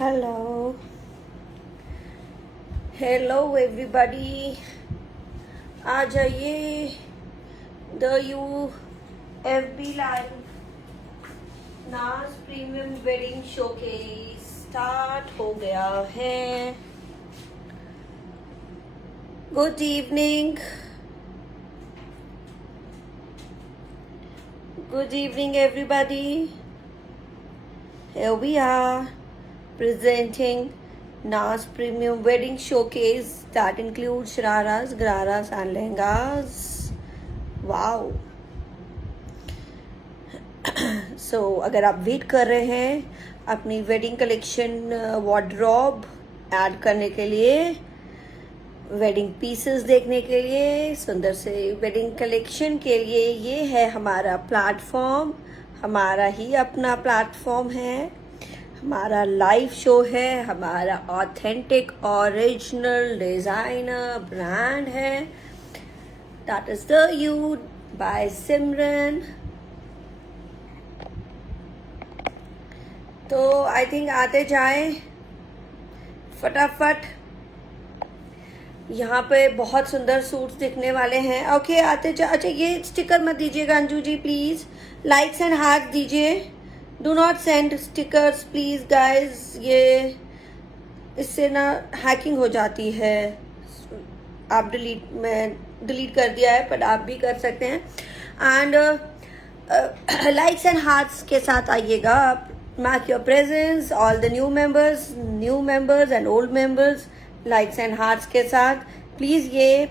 Hello. Hello everybody. आ जाइए the you FB live नाज premium wedding showcase start हो गया है. Good evening. Good evening everybody. Here we are presenting Nas Premium Wedding Showcase that includes shararas, gararas and lehengas. Wow. So अगर आप wait कर रहे हैं अपनी वेडिंग कलेक्शन वार्डरोब ऐड करने के लिए, वेडिंग पीसेस देखने के लिए, सुंदर से वेडिंग कलेक्शन के लिए, ये है हमारा प्लेटफॉर्म. हमारा ही अपना प्लेटफॉर्म है, हमारा लाइव शो है, हमारा ऑथेंटिक ओरिजिनल डिजाइनर ब्रांड है. That is the U by Simran. तो आई थिंक आते जाए फटाफट. यहाँ पे बहुत सुंदर सूट्स दिखने वाले हैं. ओके आते जा. अच्छा ये स्टिकर मत दीजिएगा Anju ji please. Likes and heart दीजिए. Do not send stickers please guys. ये इससे ना हैकिंग हो जाती है. आप मैं डिलीट कर दिया है पर आप भी कर सकते हैं. एंड लाइक्स एंड हार्ट्स के साथ आइएगा. Mark your presence. All the new members and old members likes and hearts के साथ प्लीज. ये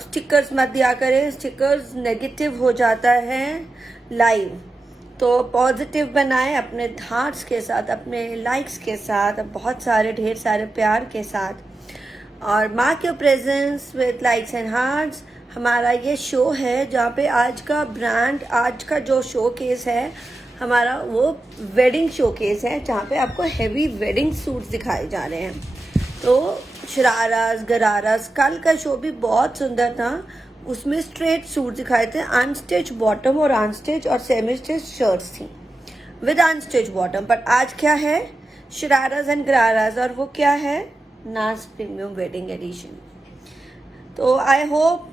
स्टिकर्स मत दिया करें. स्टिकर्स नेगेटिव हो जाता है लाइव. तो पॉजिटिव बनाएं अपने हार्ट्स के साथ, अपने लाइक्स के साथ, बहुत सारे ढेर सारे प्यार के साथ. और mark your presence with likes and hearts. हमारा ये शो है जहाँ पे आज का ब्रांड, आज का जो शो केस है हमारा वो वेडिंग शो केस है, जहाँ पे आपको हेवी वेडिंग सूट्स दिखाए जा रहे हैं. तो शरारास, गरारास. कल का शो भी बहुत सुंदर था. उसमें स्ट्रेट सूट दिखाए थे, अनस्टिच बॉटम और अनस्टिच और सेमी स्टिच शर्ट्स थी विद अनस्टिच बॉटम. बट आज क्या है? शरारास एंड गरारास. और वो क्या है? नाज प्रीमियम वेडिंग एडिशन. तो आई होप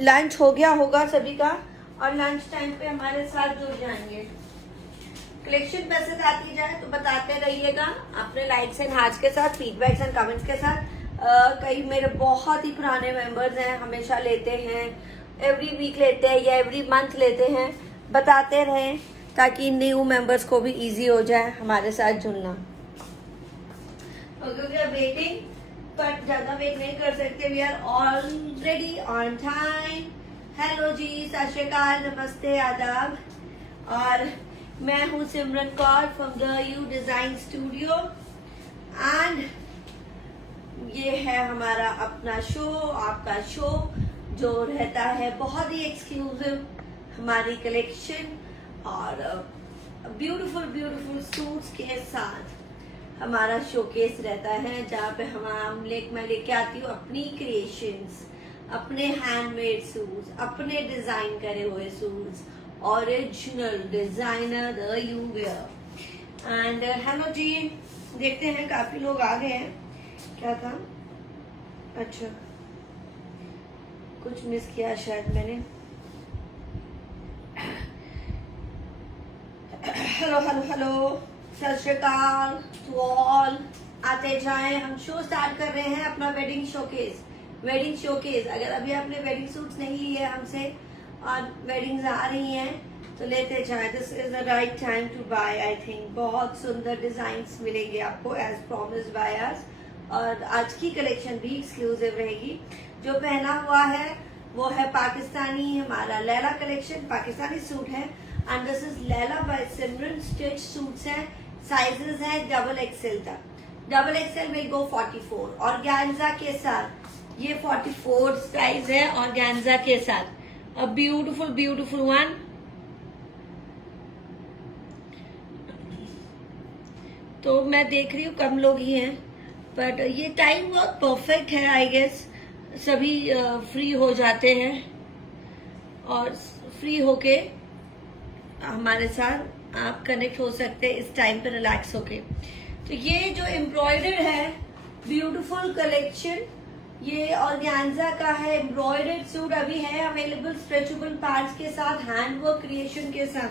लंच हो गया होगा सभी का और लंच टाइम पे हमारे साथ जुड़ जाएंगे. कलेक्शन पसंद आती जाए तो बताते रहिएगा अपने लाइक्स एंड हार्ट्स के साथ, फीडबैक्स एंड कमेंट्स के साथ. कई मेरे बहुत ही पुराने मेंबर्स हैं, हमेशा लेते हैं, एवरी वीक लेते हैं या एवरी मंथ लेते हैं. बताते रहें ताकि न्यू मेंबर्स को भी इजी हो जाए हमारे साथ जुड़ना. वेटिंग बट ज्यादा वेट नहीं कर सकते. We are already on time. Hello जी, सत श्री अकाल, नमस्ते, आदाब. और मैं हूँ Simran Kaur from the U design studio. And ये है हमारा अपना शो, आपका शो जो रहता है बहुत ही एक्सक्लूसिव. हमारी कलेक्शन और ब्यूटीफुल सूट्स के साथ हमारा शोकेस रहता है, जहाँ पे मैं लेके आती हूँ अपनी क्रिएशंस, अपने हैंडमेड सूट्स, अपने डिजाइन करे हुए suits, original designer the U wear. And hello जी, देखते हैं काफी लोग आ गए हैं. क्या था? अच्छा कुछ मिस किया शायद मैंने. हेलो हेलो हेलो, सत श्री अकाल टू ऑल. आते जाएं. हम शो स्टार्ट कर रहे हैं अपना वेडिंग शोकेस. अगर अभी आपने वेडिंग सूट्स नहीं लिए हमसे और वेडिंग्स आ रही हैं तो लेते जाएं. This is the right time to buy. I think बहुत सुंदर डिजाइन्स मिलेंगे आपको एज प्रॉमिस्ड बाय अस. और आज की कलेक्शन भी एक्सक्लूसिव रहेगी. जो पहना हुआ है वो है पाकिस्तानी, हमारा लैला कलेक्शन पाकिस्तानी सूट है. And this is Laila by Simran. Stitch suits हैं, साइजेस हैं डबल एक्सएल तक. डबल एक्सएल में गो 44 ऑर्गेन्जा के साथ. ये 44 साइज है ऑर्गेन्जा के साथ. A beautiful one. तो मैं देख रही हूँ कम लोग ही हैं बट ये टाइम बहुत परफेक्ट है. आई गेस सभी फ्री हो जाते हैं और फ्री होके हमारे साथ आप कनेक्ट हो सकते हैं इस टाइम पे रिलैक्स होके. तो ये जो एम्ब्रॉयडर्ड है ब्यूटीफुल कलेक्शन, ये ऑर्गेन्जा का है एम्ब्रॉयडर्ड सूट अभी है अवेलेबल स्ट्रेचेबल पैड्स के साथ, हैंडवर्क क्रिएशन के साथ,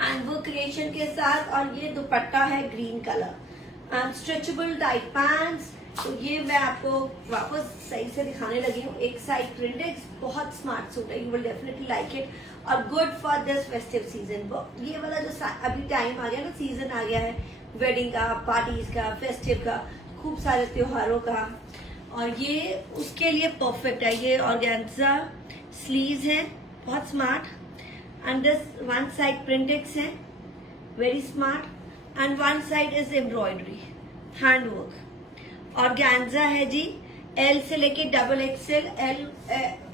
हैंडवर्क क्रिएशन के साथ। और ये दुपट्टा है green colour and stretchable tight pants. तो ये मैं आपको वापस सही से दिखाने लगी हूँ। एक साइड प्रिंटेड बहुत स्मार्ट सूट है, you will definitely like it और good for this festive season. ये वाला जो अभी टाइम आ गया ना, सीजन आ गया है वेडिंग का, पार्टीज का, फेस्टिव का, खूब सारे त्योहारों का, और ये उसके लिए परफेक्ट है। ये ऑर्गेन्जा स्लीव्स है बहुत smart and this one side printex है very smart and one side is embroidery handwork. Organza है जी, एल से लेके डबल एक्सएल, एल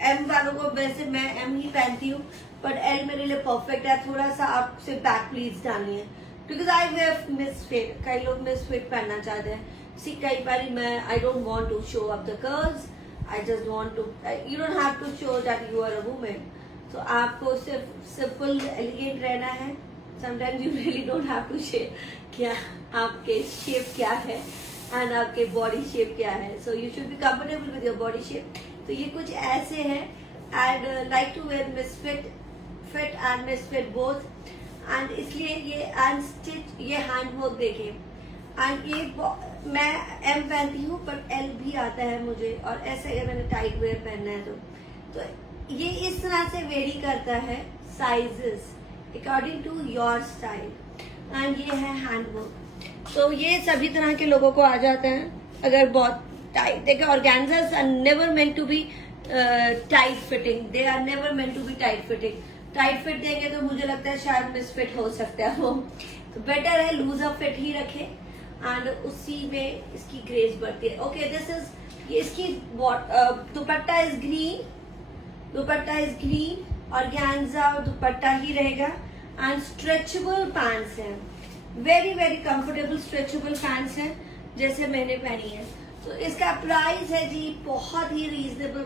एम वालों को, वैसे मैं एम ही पहनती हूँ बट एल मेरे लिए परफेक्ट है। थोड़ा सा आपसे बैक प्लीज डालनी है बिकॉज आई वेयर मिसफिट, कई लोग मिसफिट पहनना चाहते हैं। सी कई बार मैं I don't want to show up the curves, I just want to, you don't have to show that you are a women. तो आपको सिर्फ सिंपल एलिगेंट रहना है। Sometimes you really don't have to shape क्या आपके shape क्या है and आपके बॉडी शेप क्या है। So you should be comfortable with your body shape. तो ये कुछ ऐसे है and like to wear misfit, fit and misfit both and इसलिए ये एंड स्टिच, ये हैंडवर्क देखे एंड ये मैं एम पहनती हूँ पर एल भी आता है मुझे, और ऐसे अगर मैंने टाइट वेयर पहनना है तो ये इस तरह से वेरी करता है sizes according to your style and ये है हैंडवर्क। तो ये सभी तरह के लोगों को आ जाता है। अगर बहुत टाइट, देखिए organzas are never meant to be tight fitting, they are never meant to be tight fitting. Tight fit देंगे तो मुझे लगता है शायद मिसफिट हो सकता है वो, तो बेटर है लूज अप फिट ही रखे एंड उसी में इसकी ग्रेस बढ़ती है। ओके दिस इज, ये इसकी dupatta is green, dupatta is green, organza dupatta ही रहेगा एंड स्ट्रेचेबल पैंट्स हैं, very very comfortable stretchable pants हैं जैसे मैंने पहनी है। तो इसका प्राइस है जी बहुत ही रीजनेबल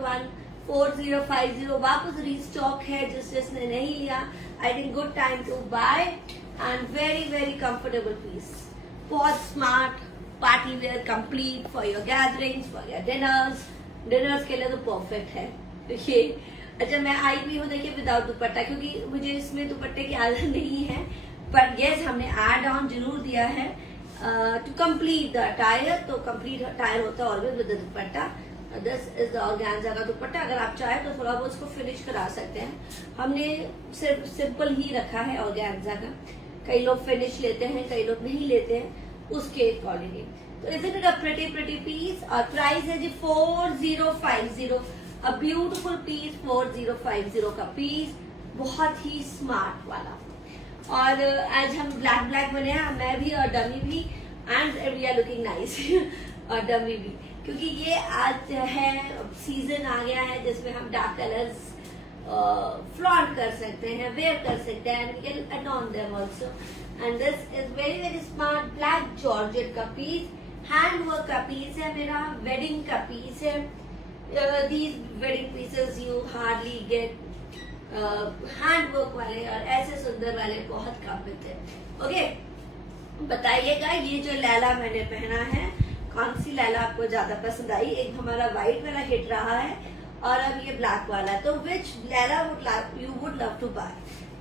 14050, वापस रीस्टॉक है जिसने नहीं लिया। I think good time to buy and very very comfortable piece, बहुत smart party wear, complete for your gatherings, for your dinners, dinners के लिए तो परफेक्ट है। देखिए अच्छा मैं आई भी हूँ देखिए विदाउट दुपट्टा, क्योंकि मुझे इसमें दुपट्टे की आदत नहीं है, बट यस हमने एड ऑन जरूर दिया है टू कंप्लीट द अटायर। तो कंप्लीट अटायर होता है always with the dupatta. This is the organza का दुपट्टा, अगर आप चाहे तो थोड़ा बहुत उसको फिनिश करा सकते हैं। हमने सिर्फ सिंपल ही रखा है ऑर्गेन्जा का, कई लोग फिनिश लेते हैं कई लोग नहीं लेते हैं, उसके अकॉर्डिंगली। तो is it a pretty pretty piece और प्राइस है जी 4050, अ ब्यूटिफुल पीस 4050 का पीस, बहुत ही स्मार्ट वाला। और आज हम ब्लैक ब्लैक बने हैं, मैं भी और डमी भी, and we are looking nice और डमी भी, क्योंकि ये आज है सीजन आ गया है जिसमें हम डार्क कलर्स फ्लॉन्ट कर सकते हैं, वेयर कर सकते हैं and we can adorn them also. And this is very very smart black georgette का पीस, हैंडवर्क का पीस है, मेरा वेडिंग का पीस है। These wedding pieces you hardly get handwork वाले और ऐसे सुंदर वाले बहुत कम मिलते हैं। ओके बताइएगा ये जो लैला मैंने पहना है कौन सी लैला आपको ज्यादा पसंद आई। एक हमारा व्हाइट वाला हिट रहा है और अब ये ब्लैक वाला, तो विच लैला you would love to buy.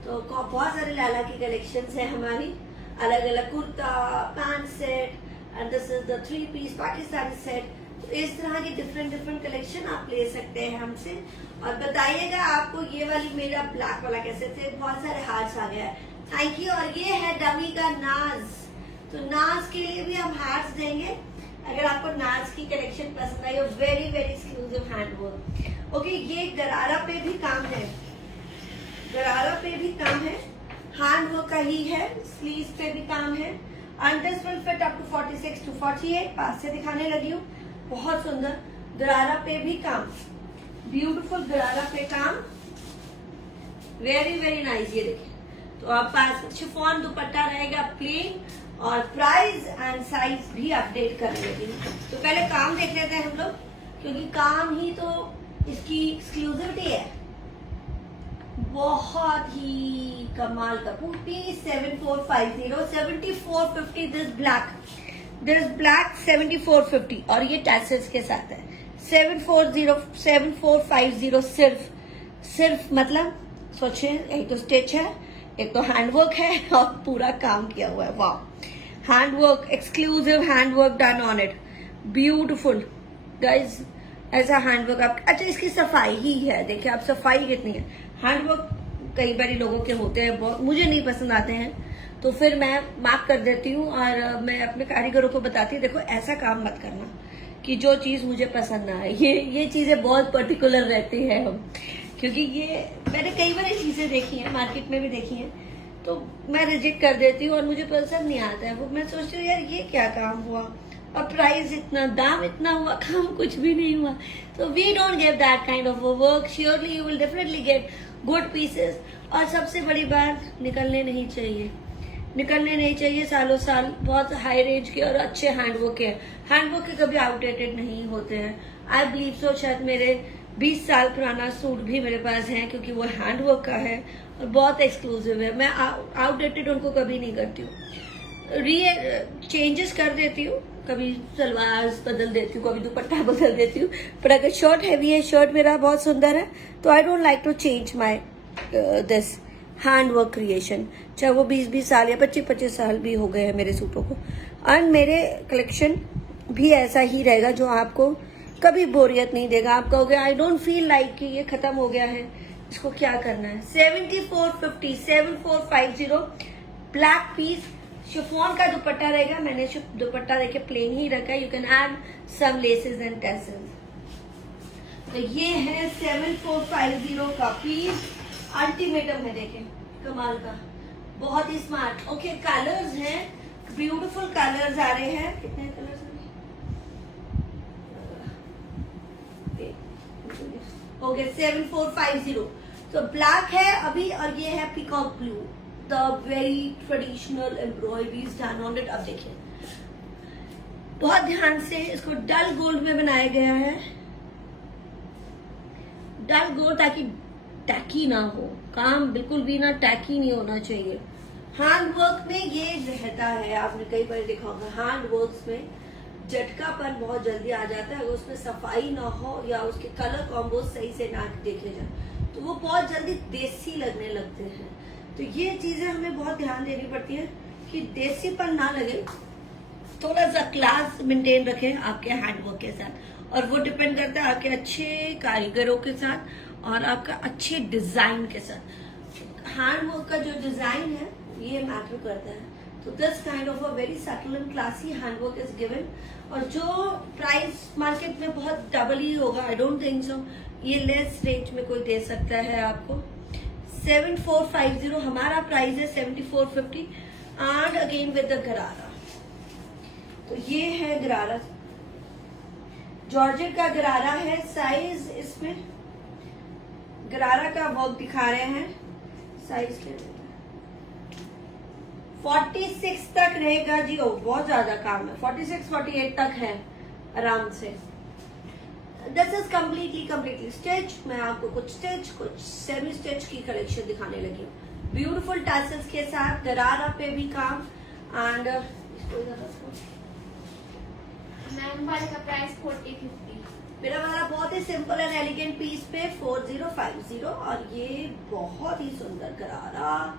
तो बहुत सारे लैला की कलेक्शंस है हमारी, अलग अलग kurta, pant set and this is the 3 piece Pakistani set. तो इस तरह की डिफरेंट डिफरेंट कलेक्शन आप ले सकते हैं हमसे और बताइएगा आपको ये वाली मेरा ब्लैक वाला कैसे थे। बहुत सारे हार्ट्स आ गया है, थैंक यू। और ये है डमी का नाज, तो नाज के लिए भी हम हार्ट्स देंगे अगर आपको नाज की कलेक्शन पसंद आई हो, very very exclusive handwork. Okay ये गरारा पे भी काम है, गरारा पे भी काम है, हैंडवर्क का ही है, स्लीव्स पे भी काम है and this will fit up to 46 to 48। पास से दिखाने लगी हूँ, बहुत सुंदर गरारा पे भी काम, ब्यूटीफुल गरारा पे काम, वेरी वेरी नाइस। ये देखिए तो आप पास शिफॉन दुपट्टा रहेगा प्लेन और प्राइस एंड साइज भी अपडेट कर लेगी। तो पहले काम देख लेते हैं हम लोग, क्योंकि काम ही तो इसकी एक्सक्लूसिविटी है। बहुत ही कमाल का पीस 7450 7450 दिस ब्लैक 7450 और ये टैसेस के साथ है 7450 सिर्फ मतलब सोचिए, एक तो स्टिच है, एक तो हैंडवर्क है और पूरा काम किया हुआ है। वाह, handwork, exclusive handwork done on it, beautiful guys. ऐसा हैंडवर्क आप, अच्छा इसकी सफाई ही है, देखिए आप सफाई कितनी है। हैंडवर्क कई बार लोगों के होते हैं, बहुत मुझे नहीं पसंद आते हैं, तो फिर मैं मार्क कर देती हूँ और मैं अपने कारीगरों को बताती हूँ, देखो ऐसा काम मत करना कि जो चीज मुझे पसंद ना आए। ये चीजें बहुत पर्टिकुलर रहती है हम, क्योंकि ये मैंने कई बार ये चीजें देखी हैं, मार्केट में भी देखी हैं, तो मैं रिजेक्ट कर देती हूँ और मुझे पसंद नहीं आता है वो। मैं सोचती हूँ यार ये क्या काम हुआ, और प्राइस इतना, दाम इतना हुआ, काम कुछ भी नहीं हुआ। तो we don't give that kind of work. Surely you will definitely get good pieces. और सबसे बड़ी बात, निकलने नहीं चाहिए सालों साल। बहुत हाई रेंज के और अच्छे हैंडवर्क के, हैंडवर्क के कभी आउटडेटेड नहीं होते हैं। आई बिलीव सो, शायद मेरे 20 साल पुराना सूट भी मेरे पास है, क्योंकि वो हैंडवर्क का है और बहुत एक्सक्लूसिव है। मैं आउटडेटेड उनको कभी नहीं करती हूँ, चेंजेस कर देती हूँ, कभी सलवार बदल देती हूँ, कभी दुपट्टा बदल देती हूँ, पर अगर शर्ट हैवी है, शर्ट मेरा बहुत सुंदर है, तो I don't like to change my this handwork creation. चाहे वो 20-20 साल या 25-25 साल भी हो गए हैं मेरे सूटों को। और मेरे कलेक्शन भी ऐसा ही रहेगा जो आपको कभी बोरियत नहीं देगा। आप कहोगे आई डोंट फील लाइक कि ये खत्म हो गया है, इसको क्या करना है। 7450 ब्लैक पीस, शिफॉन का दुपट्टा रहेगा। मैंने दुपट्टा देखिए प्लेन ही रखा है, you can add some laces and tassels. तो ये है 7450 का पीस, अल्टीमेटम है, देखें कमाल का, बहुत ही स्मार्ट। ओके, कलर्स हैं, ब्यूटीफुल कलर्स आ रहे हैं। कितने कलर्स हो गए? 7450। तो ब्लैक है अभी, और ये है peacock blue, the very traditional embroideries done on it. अब देखिए बहुत ध्यान से, इसको डल गोल्ड में बनाया गया है, डल गोल्ड, ताकि टैकी ना हो, काम बिल्कुल भी ना टैकी नहीं होना चाहिए। हैंडवर्क में ये रहता है, आपने कई बार देखा होगा, हैंडवर्क में झटकापन बहुत जल्दी आ जाता है अगर उसमें सफाई ना हो या उसके कलर कॉम्बो सही से ना देखे जाए, तो वो बहुत जल्दी देसी लगने लगते हैं। तो ये चीजें हमें बहुत ध्यान देनी पड़ती है कि देसीपन ना लगे, थोड़ा सा क्लास मेंटेन रखें आपके हैंडवर्क के साथ। और वो डिपेंड करता है आपके अच्छे कारीगरों के साथ और आपका अच्छे डिजाइन के साथ। हैंडवर्क का जो डिजाइन है ये मैटर करता है। तो this kind of a very subtle and classy handwork is given, और जो प्राइस मार्केट में बहुत डबल ही होगा, आई डोंट थिंक सो, ये लेस रेंज में कोई दे सकता है आपको। 7450 हमारा प्राइस है, 7450 एंड अगेन विद द गरारा। तो ये है गरारा, जॉर्जेट का गरारा है। साइज इसमें गरारा का वर्क दिखा रहे हैं, साइज के 46 तक रहेगा जी। ओ बहुत ज्यादा काम है, 46-48 तक है आराम से। This is completely stitch. मैं आपको कुछ स्टिच, कुछ सेमी स्टिच की कलेक्शन दिखाने लगी हूँ, ब्यूटीफुल टैसल्स के साथ, गरारा पे भी काम। एंड मैम वाले का प्राइस 40-50। मेरा वाला बहुत ही सिंपल एंड एलिगेंट पीस पे 4050, और ये बहुत ही सुंदर गरारा,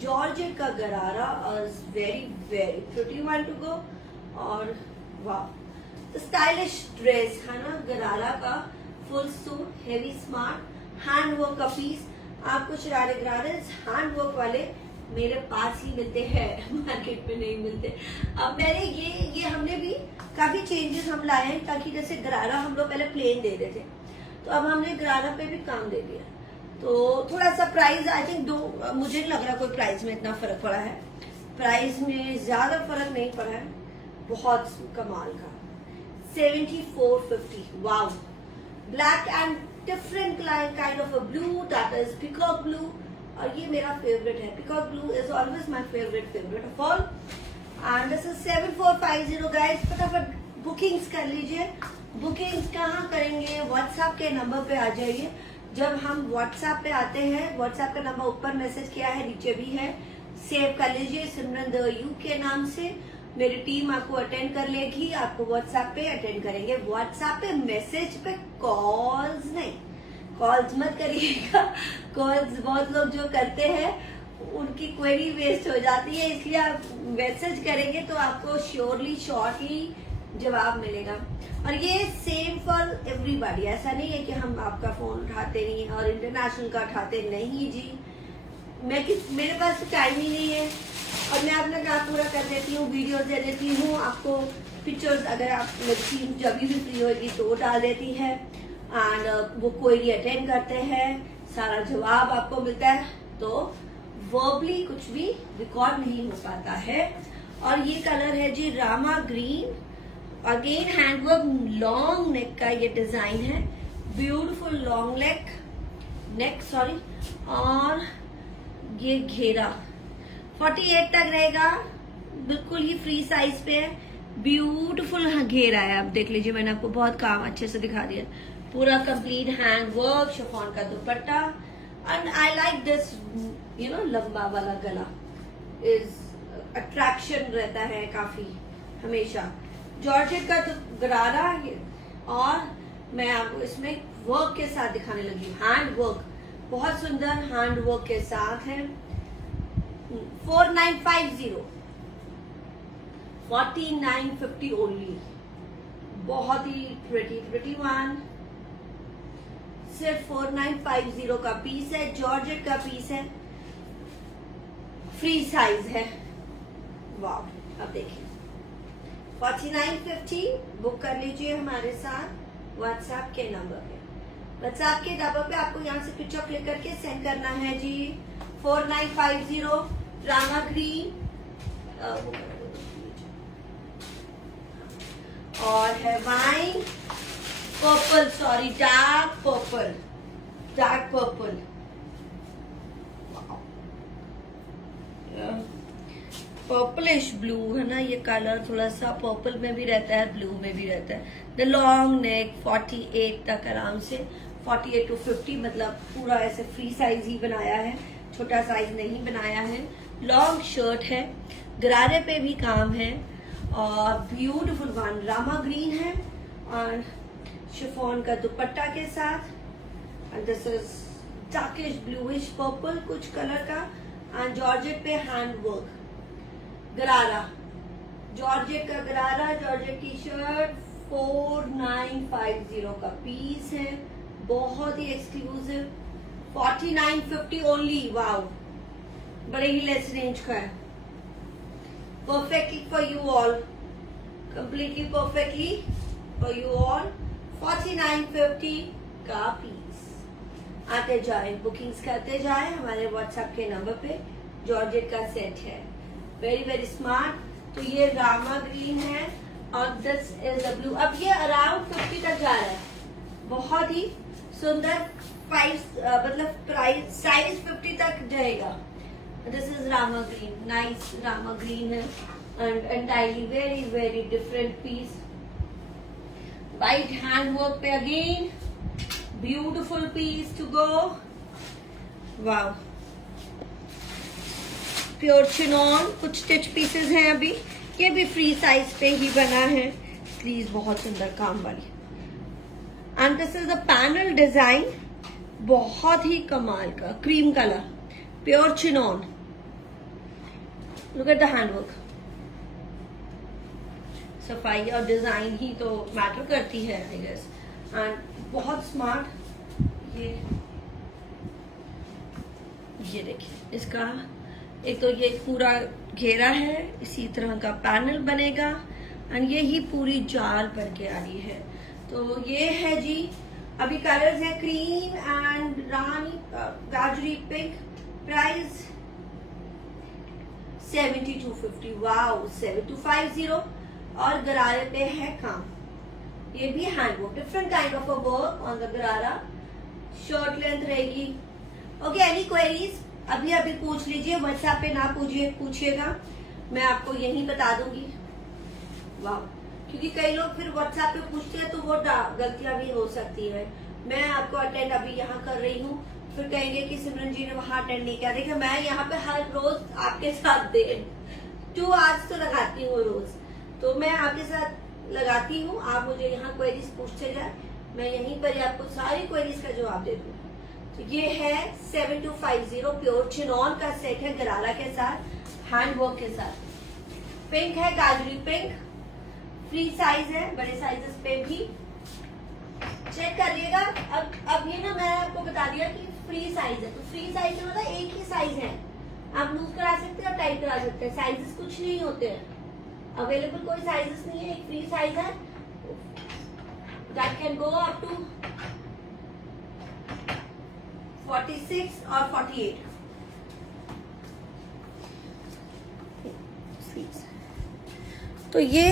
जॉर्जेट का गरारा, और very very pretty one to गो। और वाह, स्टाइलिश ड्रेस है ना, गरारा का full suit, heavy smart handwork का पीस। आपको शरारे गरारे हैंडवर्क वाले मेरे पास ही मिलते हैं, मार्केट में नहीं मिलते। अब मैंने ये हमने भी काफी चेंजेस हम लाए हैं, ताकि जैसे गरारा हम लोग पहले प्लेन दे रहे थे, तो अब हमने गरारा पे भी काम दे दिया। तो थोड़ा सा प्राइस, आई थिंक मुझे नहीं लग रहा कोई प्राइस में इतना फर्क पड़ा है, प्राइस में ज्यादा फर्क नहीं पड़ा है, बहुत कमाल का। 7450, wow, black and different kind of a blue, that is peacock blue, और ये मेरा फेवरेट है। Peacock blue is always my favourite of all. And this is 7450 guys. फटाफट बुकिंग्स कर लीजिए। बुकिंग्स कहाँ करेंगे? व्हाट्सएप के नंबर पे आ जाइए, जब हम व्हाट्सएप पे आते हैं, व्हाट्सएप का नंबर ऊपर मैसेज किया है, नीचे भी है, सेव कर लीजिए सिमरन द यू के नाम से। मेरी टीम आपको अटेंड कर लेगी, आपको व्हाट्सएप पे अटेंड करेंगे। व्हाट्सएप पे मैसेज पे, कॉल्स नहीं, कॉल्स मत करिएगा। कॉल्स बहुत लोग जो करते हैं उनकी क्वेरी वेस्ट हो जाती है, इसलिए आप मैसेज करेंगे तो आपको श्योरली शॉर्टली जवाब मिलेगा। और ये सेम फॉर एवरीबॉडी, ऐसा नहीं है कि हम आपका फोन उठाते नहीं और इंटरनेशनल का उठाते नहीं जी। मेरे पास टाइम ही नहीं है और मैं अपना काम पूरा कर देती हूँ, वीडियोस दे देती हूँ आपको, पिक्चर्स अगर आप मेरी टीम जब भी फ्री होगी तो वो डाल देती है एंड वो क्वेरी अटेंड करते हैं, सारा जवाब आपको मिलता है। तो वर्बली कुछ भी रिकॉर्ड नहीं हो पाता है। और ये कलर है जी rama green, again handwork, long neck का ये डिजाइन है, ब्यूटीफुल लॉन्ग नेक सॉरी। और ये घेरा 48 तक रहेगा, बिल्कुल ही फ्री साइज पे है, ब्यूटीफुल घेरा है। आप देख लीजिए, मैंने आपको बहुत काम अच्छे से दिखा दिया, पूरा कंप्लीट हैंड वर्क, शिफॉन का दुपट्टा। एंड आई लाइक दिस लंबा वाला गला इज अट्रैक्शन रहता है काफी हमेशा। जॉर्जेट का गरारा है और मैं आपको इसमें वर्क के साथ दिखाने लगी हूँ, हैंड वर्क, बहुत सुंदर हैंड वर्क के साथ है। 4950, 4950 ओनली, बहुत ही प्रिटी वन। सिर्फ 4950 का पीस है, जॉर्जेट का पीस है, फ्री साइज है। वाह, अब देखिए 4950 बुक कर लीजिए हमारे साथ व्हाट्सएप के नंबर पे। व्हाट्सएप के नंबर पे आपको यहाँ से पिक्चर क्लिक करके सेंड करना है जी। 4950 रामा ग्रीन और है wine purple, sorry dark purple, dark purple. Purplish blue है ना ये कलर, थोड़ा सा पर्पल में भी रहता है, ब्लू में भी रहता है। द लॉन्ग नेक 48 तक आराम से, 48 to 50, मतलब पूरा ऐसे फ्री साइज ही बनाया है, छोटा साइज नहीं बनाया है। लॉन्ग शर्ट है, गरारे पे भी काम है और ब्यूटीफुल वन रामा ग्रीन है और शिफॉन का दुपट्टा के साथ। And this is darkish bluish purple कुछ कलर का एंड जॉर्जेट पे हैंड वर्क, गरारा, जॉर्जेट का गरारा, जॉर्जेट टी शर्ट 4950 का पीस है, बहुत ही एक्सक्लूसिव। 4950 ओनली, वाओ, बड़े ही लेस रेंज का है, perfectly for you all, completely perfectly for you all. 4950 का पीस। आते जाए, बुकिंग्स करते जाए हमारे व्हाट्सएप के नंबर पे। जॉर्जेट का सेट है, वेरी वेरी स्मार्ट। तो ये रामा ग्रीन है और दिस इज द ब्लू। अब ये अराउंड 50 तक जा रहा है, बहुत ही सुंदर मतलब प्राइस साइज 50 तक जाएगा। This is rama green, nice rama green है and entirely very very different piece. White hand work पे again, beautiful piece to go, wow. Pure chinon, कुछ स्टिच पीसेस हैं अभी, ये भी फ्री साइज पे ही बना है, स्लीव्स बहुत सुंदर काम वाली। And this is the panel design, बहुत ही कमाल का cream colour, pure chinon. Look at the handwork, सफाई और डिजाइन ही तो मैटर करती है आई गेस। एंड बहुत स्मार्ट। ये देखिए, इसका एक तो ये पूरा घेरा है, इसी तरह का पैनल बनेगा एंड ये ही पूरी जाल बन के आ रही है। तो ये है जी, अभी कलर्स है क्रीम एंड रानी गाजरी पिंक। Price 7250, wow 7250। और गरारे पे है काम, ये भी handwork, different kind of a work on the gharara. Shirt length रहेगी। ओके, एनी क्वेरीज अभी अभी पूछ लीजिए, व्हाट्सएप पे ना पूछिएगा, मैं आपको यही बता दूंगी। वाह, क्योंकि कई लोग फिर व्हाट्सएप पे पूछते हैं तो वो गलतियां भी हो सकती है। मैं आपको अटेंड अभी यहाँ कर रही हूँ, फिर कहेंगे कि सिमरन जी ने वहां अटेंड नहीं किया। देखिए मैं यहाँ पे हर रोज आपके साथ 2 आवर्स तो लगाती हूँ रोज, तो मैं आपके साथ लगाती हूँ। आप मुझे यहाँ क्वेरीज पूछते जाए, मैं यहीं पर ही आपको सारी क्वेरीज का जवाब दे दूँ। तो ये है 7250 प्योर चिनॉन का सेट है गरारा के साथ, हैंडवर्क के साथ। पिंक है, गाजरी पिंक, फ्री साइज है, बड़े साइजेस पे भी चेक करिएगा। अब ये ना मैं आपको बता दिया कि फ्री साइज है, तो फ्री साइज में मतलब एक ही साइज है, आप लूज करा सकते हैं और टाइट करा सकते हैं, साइजेस कुछ नहीं होते हैं, अवेलेबल कोई साइजेस नहीं है, एक फ्री साइज है that can go up to 46 और 48। तो ये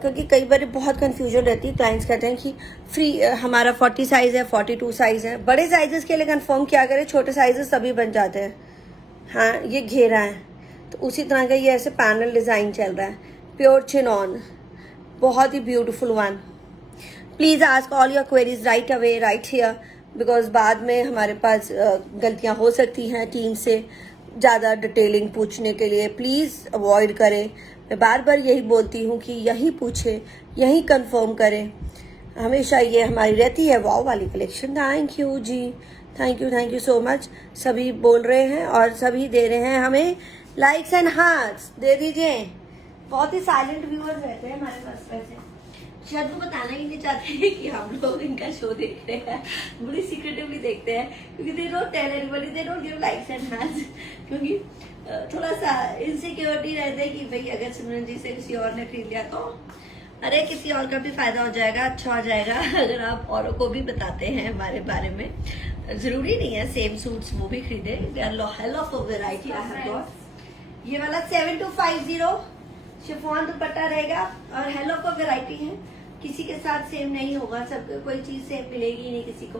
क्योंकि कई बार बहुत कंफ्यूजन रहती है, क्लाइंट्स कहते हैं कि फ्री हमारा 40 साइज है, 42 साइज है। बड़े साइजेस के लिए कंफर्म क्या करें, छोटे साइजेस तभी बन जाते हैं। हाँ ये घेरा है, तो उसी तरह का ये ऐसे पैनल डिजाइन चल रहा है, प्योर चिनॉन, बहुत ही beautiful one. Please ask all your queries right away, right here, because बाद में हमारे पास गलतियां हो सकती हैं टीम से ज़्यादा डिटेलिंग पूछने के लिए। प्लीज़ अवॉइड करें, मैं बार बार यही बोलती हूँ कि यही पूछे, यही कंफर्म करें, हमेशा ये हमारी रहती है। वाव वाली कलेक्शन, थैंक यू जी, थैंक यू सो मच। सभी बोल रहे हैं और सभी दे रहे हैं हमें लाइक्स एंड हार्ट्स, दे दीजिए। बहुत ही साइलेंट व्यूअर्स रहते हैं हमारे पास वैसे, शायद वो बताना ही नहीं चाहते कि हम लोग इनका शो देख रहे हैं, बड़ी सीक्रेटिवली देखते हैं, क्योंकि they don't tell anybody, they don't give likes and hearts, क्योंकि थोड़ा सा इनसिक्योरिटी रहता है कि भाई अगर सिमरन जी से किसी और ने खरीद लिया तो अरे किसी और का भी फायदा हो जाएगा, अच्छा हो जाएगा अगर आप औरों को भी बताते हैं हमारे बारे में। जरूरी नहीं है सेम सूट्स वो भी खरीदे, hell of variety I have got. ये वाला 7250 शिफॉन दुपट्टा रहेगा और हेल ऑफ वेराइटी है, किसी के साथ सेम नहीं होगा, सबको कोई चीज सेम मिलेगी ही नहीं किसी को।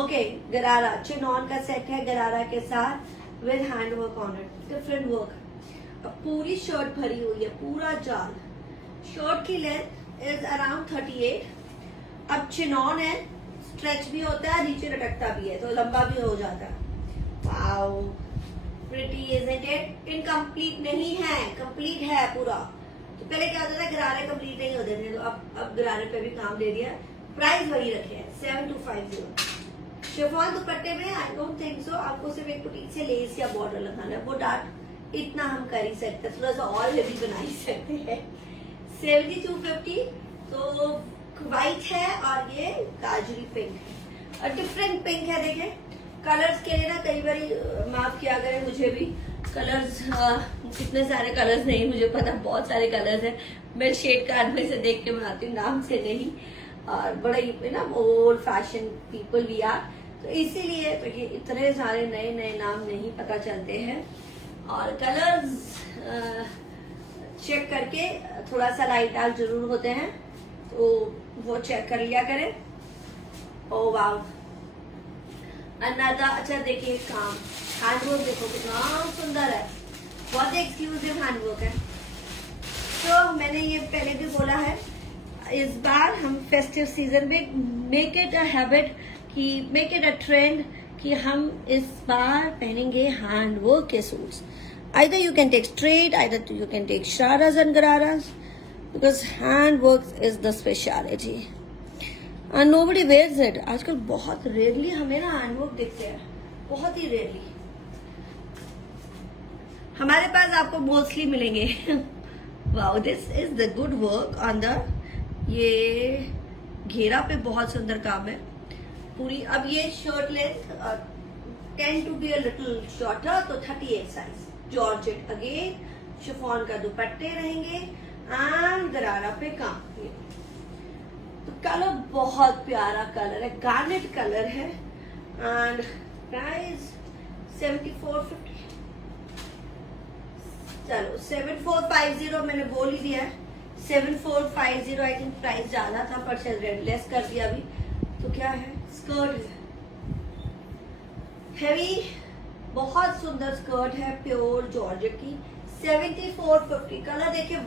ओके, गरारा चिनॉन का सेट है गरारा के साथ with hand work on it, different work. अब पूरी शर्ट भरी हुई है, पूरा जाल। शर्ट की लेंथ इज अराउंड 38। अब चिनॉन है, स्ट्रेच भी होता है, नीचे लटकता भी है, तो लंबा भी हो जाता है। Wow pretty isn't it. Incomplete नहीं है, कंप्लीट है पूरा। तो पहले क्या होता था, गरारे कंप्लीट नहीं होते थे, तो अब गरारे पे भी काम दे दिया। प्राइस वही रखे हैं 7250। शिफॉन दुपट्टे में आई डोंट थिंक सो आपको सिर्फ एक बुटीक से लेस या बॉर्डर लगाना है, वो डार्ट इतना हम कर ही सकते हैं, थोड़ा सा और हेवी बना ही सकते हैं। 7250 तो व्हाइट है और ये गाजरी पिंक है और डिफरेंट पिंक है। देखें कलर्स के लिए ना कई बार माफ किया करें मुझे भी, कलर्स कितने सारे कलर्स नहीं मुझे पता, बहुत सारे कलर्स हैं। मैं शेड कार्ड में से देख के बनाती हूँ, नाम से नहीं, और बड़ा ही ना ओल्ड फैशन पीपल भी आर, तो इसीलिए तो ये इतने सारे नए नए नाम नहीं पता चलते हैं। और कलर्स चेक करके थोड़ा सा लाइट डार्क जरूर होते हैं, तो वो चेक कर लिया करें। ओ वाव अनदर, अच्छा देखिए काम हैंडवर्क देखो कितना सुंदर है, बहुत ही एक्सक्लूसिव हैंडवर्क है। तो मैंने ये पहले भी बोला है, इस बार हम फेस्टिव सीजन में मेक इट अ हैबिट कि मेक इट अ ट्रेंड कि हम इस बार पहनेंगे हैंडवर्क के suits. Either you can take straight, either you can take shararas and gararas, because handwork is the speciality and nobody wears it. आजकल बहुत rarely हमें ना हैंडवर्क दिखते हैं, बहुत ही रेयरली। हमारे पास आपको मोस्टली मिलेंगे। Wow this is the good work on the, ये घेरा पे बहुत सुंदर काम है पूरी। अब ये shirt length ten to be a little shorter, तो 38 साइज। जॉर्जेट अगेन, शिफॉन का दुपट्टे रहेंगे एंड गरारा पे काम। ये तो कलर बहुत प्यारा कलर है, गार्नेट कलर है एंड प्राइस 7450। चलो 7450 मैंने बोल ही दिया है, 7450 आई थिंक प्राइस ज्यादा था पर शायद रेड लेस कर दिया अभी। तो क्या है, स्कर्ट है हेवी, बहुत सुंदर स्कर्ट है प्योर जॉर्जेट की, 7450। कलर देखिए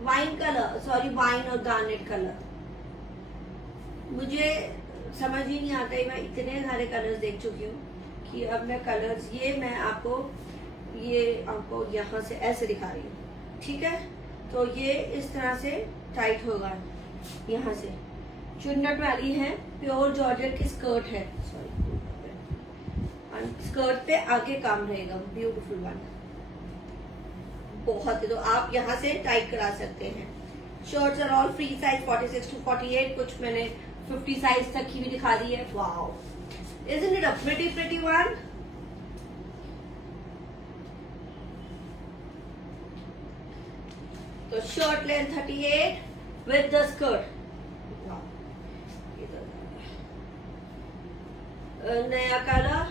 वाइन कलर, सॉरी वाइन और गार्नेट कलर। मुझे समझ ही नहीं आता है, मैं इतने सारे कलर्स देख चुकी हूँ कि अब मैं कलर्स मैं आपको यहाँ से ऐसे दिखा रही हूँ, ठीक है। तो ये इस तरह से टाइट होगा, यहाँ से चुन्नट वाली है, प्योर जॉर्जेट की स्कर्ट है, सॉरी, स्कर्ट पे आगे काम रहेगा, ब्यूटीफुल वन, बहुत है। तो आप यहाँ से टाइट करा सकते हैं। Shirts are all free size 46 to 48, कुछ मैंने 50 साइज तक की भी दिखा दी है। Wow, isn't it a pretty one? तो shirt length 38 with the skirt. नया कलर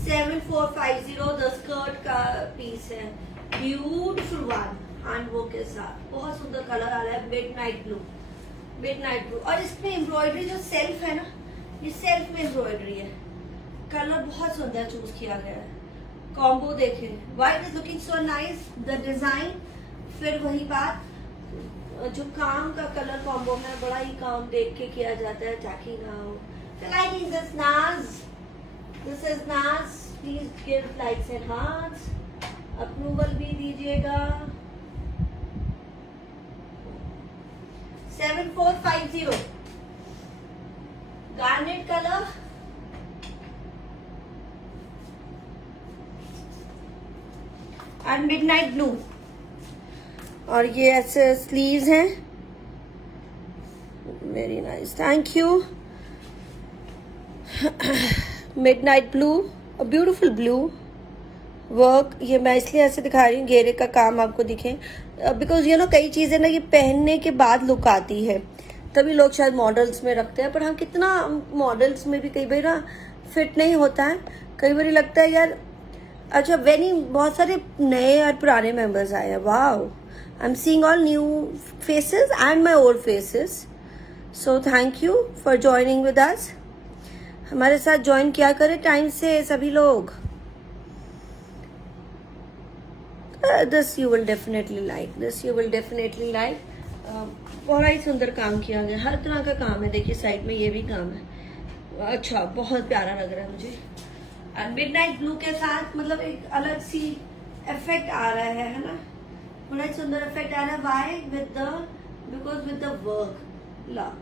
7450 द स्कर्ट का पीस है, ब्यूटीफुल वन, हैंड वर्क के साथ, बहुत सुंदर कलर आ रहा है, मिडनाइट ब्लू। और इसमें एम्ब्रॉयडरी जो सेल्फ है ना, ये सेल्फ में एम्ब्रॉयडरी है, कलर बहुत सुंदर चूज किया गया है। कॉम्बो देखें, white is looking so nice, the design, फिर वही बात, जो काम का कलर कॉम्बो है, बड़ा ही काम देख के किया जाता है ताकि ना हो। लाइकिंग दिस नाज, दिस इज नाज, please give likes and hearts, approval भी दीजिएगा। 7450 garnet colour, and midnight blue, और ये ऐसे स्लीव्स हैं, very nice, thank you. Midnight blue, beautiful blue work, ये मैं इसलिए ऐसे दिखा रही हूँ घेरे का काम आपको दिखे, बिकॉज कई चीजें ना ये पहनने के बाद लुक आती है, तभी लोग शायद मॉडल्स में रखते हैं, पर हम कितना मॉडल्स में भी कई बार ना फिट नहीं होता है, कई बार लगता है यार। अच्छा, बहुत सारे नए और पुराने मेंबर्स आए हैं, wow, I am seeing all new faces and my old faces, so thank you for joining with us. हमारे साथ ज्वाइन किया करें टाइम से सभी लोग। This you will definitely like, बड़ा ही सुंदर काम किया गया, हर तरह का काम है। देखिए साइड में ये भी काम है, अच्छा, बहुत प्यारा लग रहा है मुझे। और मिडनाइट ब्लू के साथ मतलब एक अलग सी इफेक्ट आ रहा है ना, बड़ा ही सुंदर इफेक्ट आ रहा है। Why? Because with the work. ला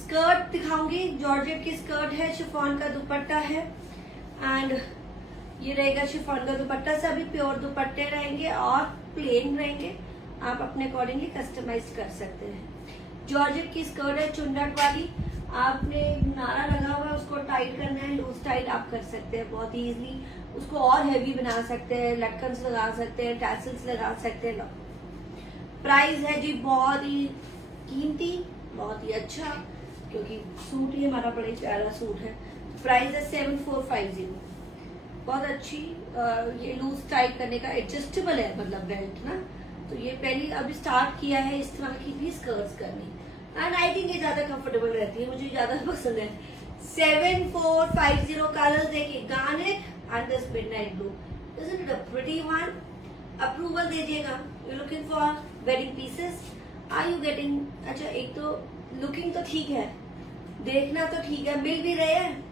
स्कर्ट दिखाऊंगी, जॉर्जेट की स्कर्ट है, शिफॉन का दुपट्टा है, एंड ये रहेगा शिफॉन का दुपट्टा। सभी प्योर दुपट्टे रहेंगे और प्लेन रहेंगे, आप अपने अकॉर्डिंगली कस्टमाइज कर सकते हैं। जॉर्जेट की स्कर्ट है, चुन्नट वाली, आपने नारा लगा हुआ है, उसको टाइट करना है, लूज टाइट आप कर सकते हैं बहुत इजीली, उसको और हैवी बना सकते हैं, लटकन्स लगा सकते हैं, टैसल्स लगा सकते हैं। प्राइस है जी बहुत ही कीमती, बहुत ही अच्छा, क्योंकि सूट ही हमारा बड़ा ही प्यारा सूट है। प्राइस है 7450, बहुत अच्छी। ये लूज टाइट करने का एडजस्टेबल है, मतलब बेल्ट ना, तो ये पहले अभी स्टार्ट किया है इस तरह की भी स्कर्ट्स करनी, एंड आई थिंक ये ज्यादा कंफर्टेबल रहती है, मुझे ज्यादा पसंद है। 7450 कलर्स देखिए, garnet and this midnight blue, isn't it a pretty one? Approval दीजिएगा। You looking for wedding pieces, are you getting? अच्छा, एक तो लुकिंग तो ठीक है, देखना तो ठीक है, मिल भी रहे हैं।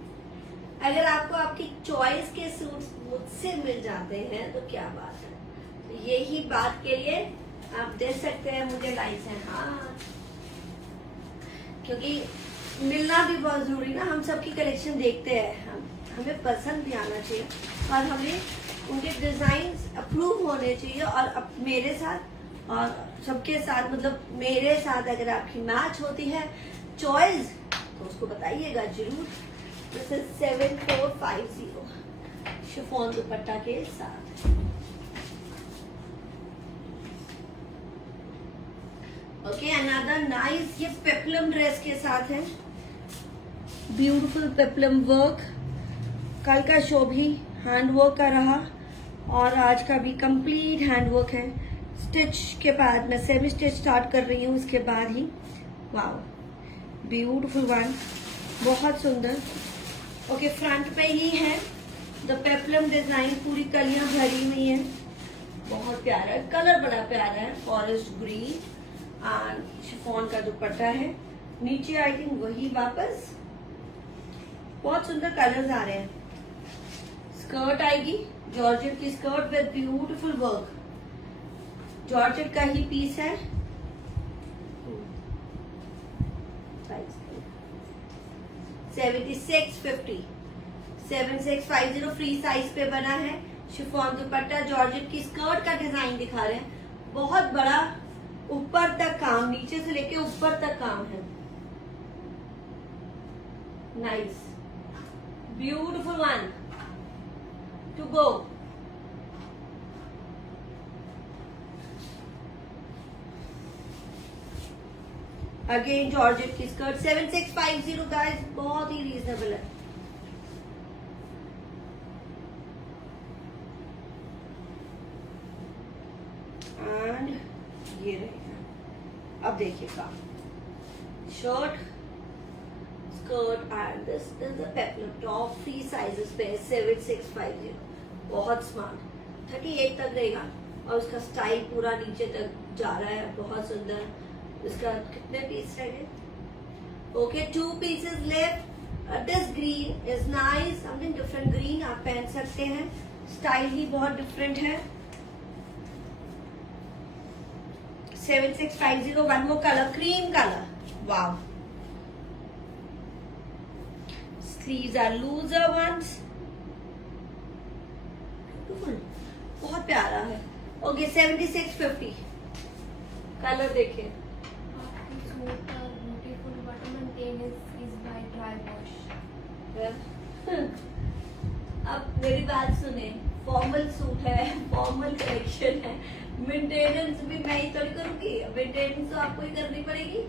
अगर आपको आपकी चॉइस के सूट्स मुझसे मिल जाते हैं तो क्या बात है, तो यही बात के लिए आप दे सकते हैं मुझे लाइक्स एंड हार्ट, क्योंकि मिलना भी बहुत जरूरी ना। हम सबकी कलेक्शन देखते हैं, हमें पसंद भी आना चाहिए, और हमें उनके डिजाइन अप्रूव होने चाहिए, और मेरे साथ और सबके साथ, मतलब मेरे साथ अगर आपकी मैच होती है चॉइस तो उसको बताइएगा जरूर। दिस इज 7450 शिफॉन दुपट्टा के साथ। ओके, अनदर नाइस, ये पेप्लम ड्रेस के साथ है, ब्यूटीफुल पेप्लम वर्क। कल का शो भी हैंड वर्क का रहा, और आज का भी कंप्लीट हैंड वर्क है। स्टिच के बाद मैं सेमी स्टिच स्टार्ट कर रही हूँ, उसके बाद ही। वाओ, ब्यूटीफुल वन, बहुत सुंदर। ओके, फ्रंट पे ही है द पेप्लम डिजाइन, पूरी कलियां भरी हुई हैं, बहुत प्यारा है, कलर बड़ा प्यारा है, फॉरेस्ट ग्रीन, शिफॉन का दुपट्टा है। नीचे आई थिंक वही वापस बहुत सुंदर कलर्स आ रहे हैं। स्कर्ट आएगी जॉर्जेट की skirt with beautiful work, georgette का ही पीस है। 7650 फ्री साइज पे बना है। शिफॉन दुपट्टा, जॉर्जेट की स्कर्ट का डिजाइन दिखा रहे हैं, बहुत बड़ा ऊपर तक काम, नीचे से लेके ऊपर तक काम है। Nice, beautiful one to go. Again georgette की स्कर्ट 7650 गाइस, बहुत ही रीजनेबल है। एंड ये रहेगा। अब देखिएगा shirt, skirt and this is the peplum top, free sizes पे 7650, बहुत स्मार्ट। 38 तक रहेगा और उसका स्टाइल पूरा नीचे तक जा रहा है, बहुत सुंदर। इसका कितने पीस रह गए? Okay, 2 pieces left. This green is nice, something different green आप पहन सकते हैं, स्टाइल ही बहुत डिफरेंट है। 7650, one more colour, cream colour, wow. Sleeves are looser ones, beautiful, बहुत प्यारा है। ओके, 7650 कलर देखिए। Beautiful, but maintenance is by dry wash. अब मेरी बात सुने, फॉर्मल सूट है, फॉर्मल कलेक्शन है, मेंटेनेंस भी मैं ही थोड़ी करूंगी, मेंटेनेंस तो आपको ही करनी पड़ेगी।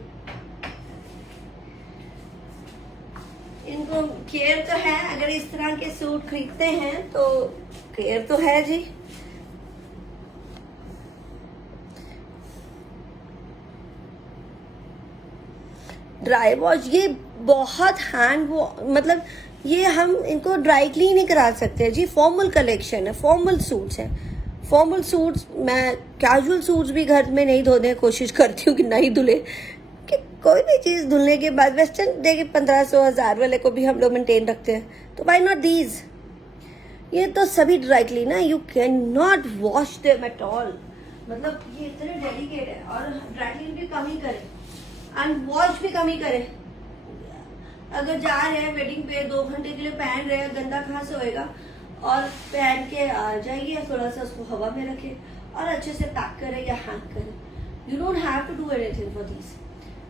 इनको केयर तो है, अगर इस तरह के सूट खरीदते हैं तो केयर तो है जी। ड्राई वॉश, ये बहुत हैंड वो, मतलब ये हम इनको ड्राई क्लीन नहीं करा सकते जी। फॉर्मल कलेक्शन है, फॉर्मल सूट्स हैं, फॉर्मल सूट्स। मैं कैजुअल सूट्स भी घर में नहीं धोने की कोशिश करती हूँ कि नहीं धुले, कि कोई भी चीज धुलने के बाद वेस्टर्न देखिए 1500-1000 वाले को भी हम लोग मेंटेन रखते हैं, तो व्हाई नॉट दीज। ये तो सभी ड्राई क्लीन है, you can not wash them at all. मतलब ये इतने डेलिकेट है, और ड्राई क्लीन भी कम ही करें एंड वॉश भी कम ही करें। अगर जा रहे हैं वेडिंग पे 2 घंटे के लिए पहन रहे हैं, गंदा कहाँ से होएगा, और पहन के आ जाइए, थोड़ा सा उसको हवा में रखें और अच्छे से पैक करें या हैंग करें। You don't have to do anything for this.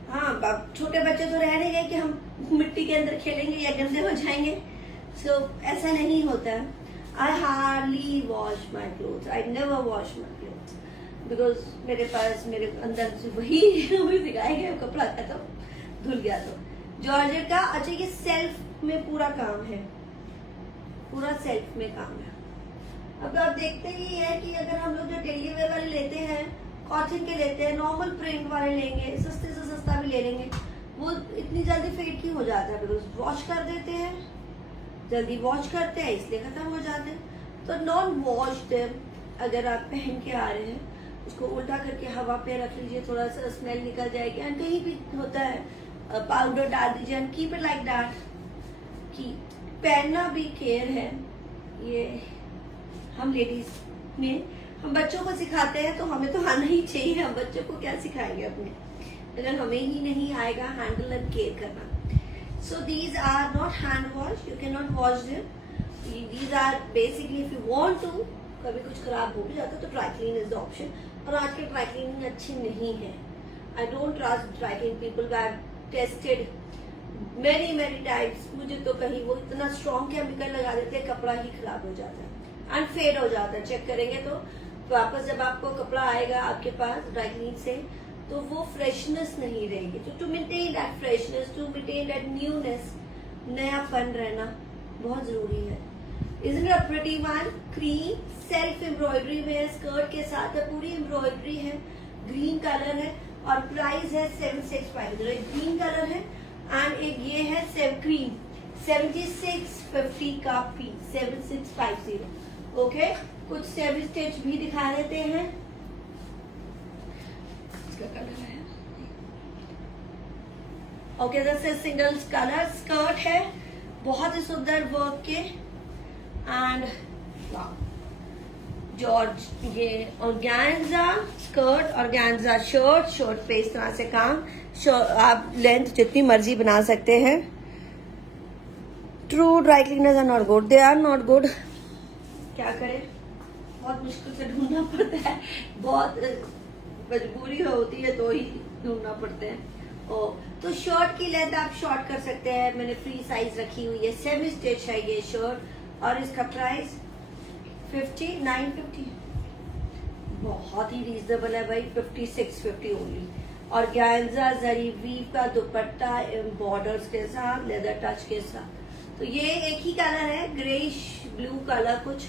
हाँ, छोटे बच्चे तो रह नहीं गए कि हम मिट्टी के अंदर खेलेंगे या गंदे हो जाएंगे, सो ऐसा नहीं होता है। I hardly wash my clothes, I never wash my clothes, because मेरे पास मेरे अंदर से वही सिखाया गया, कपड़ा खत्म, धुल गया। तो जॉर्जेट का, अच्छा ये सेल्फ में पूरा काम है, पूरा सेल्फ में काम है। अब आप देखते ही है कि अगर हम लोग जो डेली वेयर वाले लेते हैं, कॉटन के लेते हैं, नॉर्मल प्रिंट वाले लेंगे, सस्ते से सस्ता भी ले लेंगे, वो इतनी जल्दी फेड क्यों हो जाता है? बिकॉज वॉश कर देते हैं, जल्दी वॉश करते हैं, इसलिए खत्म हो जाते हैं। तो नॉन वॉश देम, अगर आप पहन के आ रहे हैं, उसको उल्टा करके हवा पे रख लीजिए, थोड़ा सा स्मेल निकल जाएगी। एंड कहीं भी होता है पाउडर डाल दीजिए and keep it like that. कि पहनना भी केयर है, ये हम लेडीज में, हम बच्चों को सिखाते हैं तो हमें तो आना ही चाहिए। हम बच्चों को क्या सिखाएंगे अपने, अगर हमें ही नहीं आएगा हैंडल एंड केयर करना। So these are not hand wash, you can not wash them. These are basically if you want to, कभी कुछ खराब हो भी जाता है तो dry clean is the option. और आज की ड्राई क्लीनिंग अच्छी नहीं है। I don't trust dry clean people, I have tested many times. मुझे तो कहीं वो इतना स्ट्रॉन्ग केमिकल लगा देते हैं, कपड़ा ही खराब हो जाता है एंड फेड हो जाता है। चेक करेंगे तो वापस जब आपको कपड़ा आएगा आपके पास ड्राई क्लीन से, तो वो फ्रेशनेस नहीं रहेगी। तो to maintain that freshness, to maintain that newness, नयापन रहना बहुत जरूरी है। Isn't it a pretty one? Cream self embroidery में है, स्कर्ट के साथ है, पूरी एम्ब्रॉयडरी है, ग्रीन कलर है और प्राइस है 7650। एक ग्रीन कलर है एंड एक ये है क्रीम, 7650 का पीस, 7650। ओके, कुछ सेमी स्टिच भी दिखा देते हैं। इसका कलर है okay, this is single colour, skirt है, बहुत ही सुंदर वर्क के एंड जॉर्ज, ये organza skirt, organza shirt, shirt पे इस तरह से काम, आप लेंथ जितनी मर्जी बना सकते हैं। True dry cleaners are not good, they are not good, क्या करें, बहुत मुश्किल से ढूंढना पड़ता है, बहुत मजबूरी होती है तो ही ढूंढना पड़ते हैं। ओ तो शर्ट की लेंथ आप शॉर्ट कर सकते हैं, मैंने फ्री साइज रखी हुई है, सेमी स्टिच है ये शर्ट और इसका प्राइस 950, बहुत ही रीजनेबल है भाई, 5650 ओनली। और ऑर्गेन्जा जरी वीव का दुपट्टा बॉर्डर्स के साथ, लेदर टच के साथ। तो ये एक ही कलर है, ग्रेइश ब्लू कलर कुछ,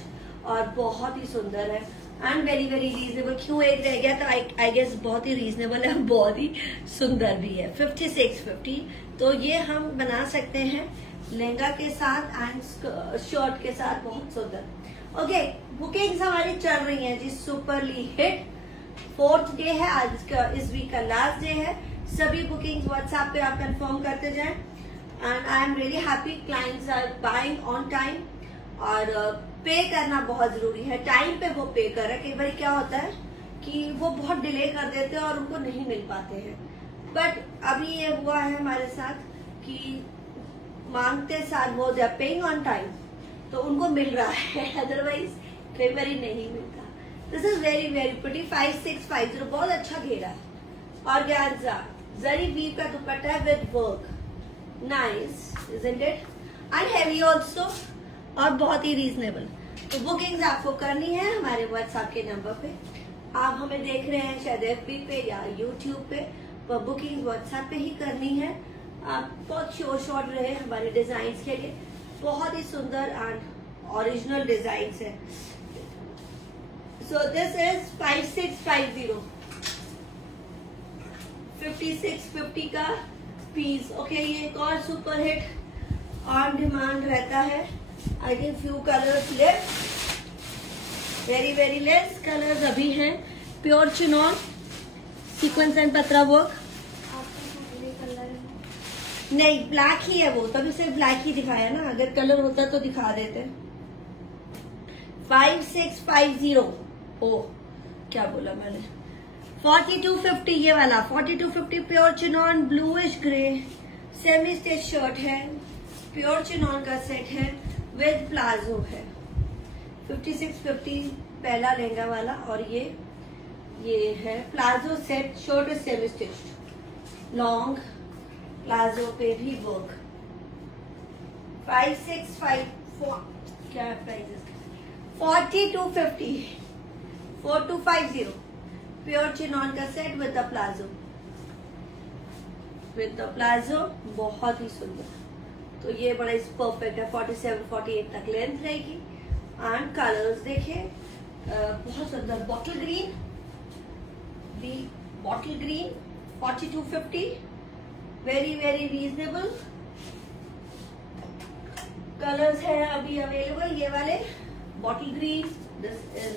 और बहुत ही सुंदर है एंड वेरी वेरी रीजनेबल। क्यों एक रह गया, तो आई गेस बहुत ही रीजनेबल है, बहुत ही सुंदर भी है, 5650। तो ये हम बना सकते हैं लहंगा के साथ एंड शर्ट के साथ, बहुत सुंदर। ओके, बुकिंग्स हमारी चल रही हैं जी, सुपरली हिट। 4th डे है आज का, इस वीक का लास्ट डे है। सभी बुकिंग्स व्हाट्सएप पे आप कंफर्म करते जाएं and I am really happy, clients are buying on time. और पे करना बहुत जरूरी है, टाइम पे वो पे कर रहे हैं। कई बार क्या होता है कि वो बहुत डिले कर देते हैं और उनको नहीं मिल पाते हैं, बट अभी ये हुआ है हमारे साथ कि मांगते साथ वो they are paying on time, तो उनको मिल रहा है, अदरवाइज कई बार नहीं मिलता। This is very very pretty, 5650, बहुत अच्छा घेरा है। ऑर्गेन्जा जरी वीव का दुपट्टा है with work, nice isn't it, and heavy also, और बहुत ही रीजनेबल। तो बुकिंग्स आपको करनी है हमारे व्हाट्सएप के नंबर पे, आप हमें देख रहे हैं शायद FB पे या YouTube पे, तो बुकिंग व्हाट्सएप पे ही करनी है। आप बहुत शॉर्ट रहे हमारे डिजाइन के लिए, बहुत ही सुंदर एंड ओरिजिनल डिजाइन है। सो दिस इज 5650, 5650 का पीस। ओके, ये एक और सुपर हिट ऑन डिमांड रहता है। I think few colours left, very very less colours अभी हैं। प्योर चिनॉन, सीक्वेंस एंड पत्रा वर्क, आपके कलर है नहीं ब्लैक ही है वो, तभी सिर्फ ब्लैक ही दिखाया ना, अगर कलर होता तो दिखा देते। 5650, ओ क्या बोला मैंने, 4250 ये वाला, 4250 pure chinon bluish grey semi stitch shirt है, प्योर चिनॉन का सेट है विद प्लाजो है। 5650 पहला लहंगा वाला, और ये है palazzo set, shirt is semi stitch, long palazzo पे भी वर्क। 5654 क्या प्राइस, 4250, 4250 प्योर चिनॉन का सेट विद द प्लाजो, बहुत ही सुंदर। तो ये बड़ा परफेक्ट है, 47-48 तक लेंथ रहेगी। एंड कलर्स देखिए, बहुत सुंदर, bottle green, 4250, very very reasonable colours है अभी अवेलेबल। ये वाले bottle green, this is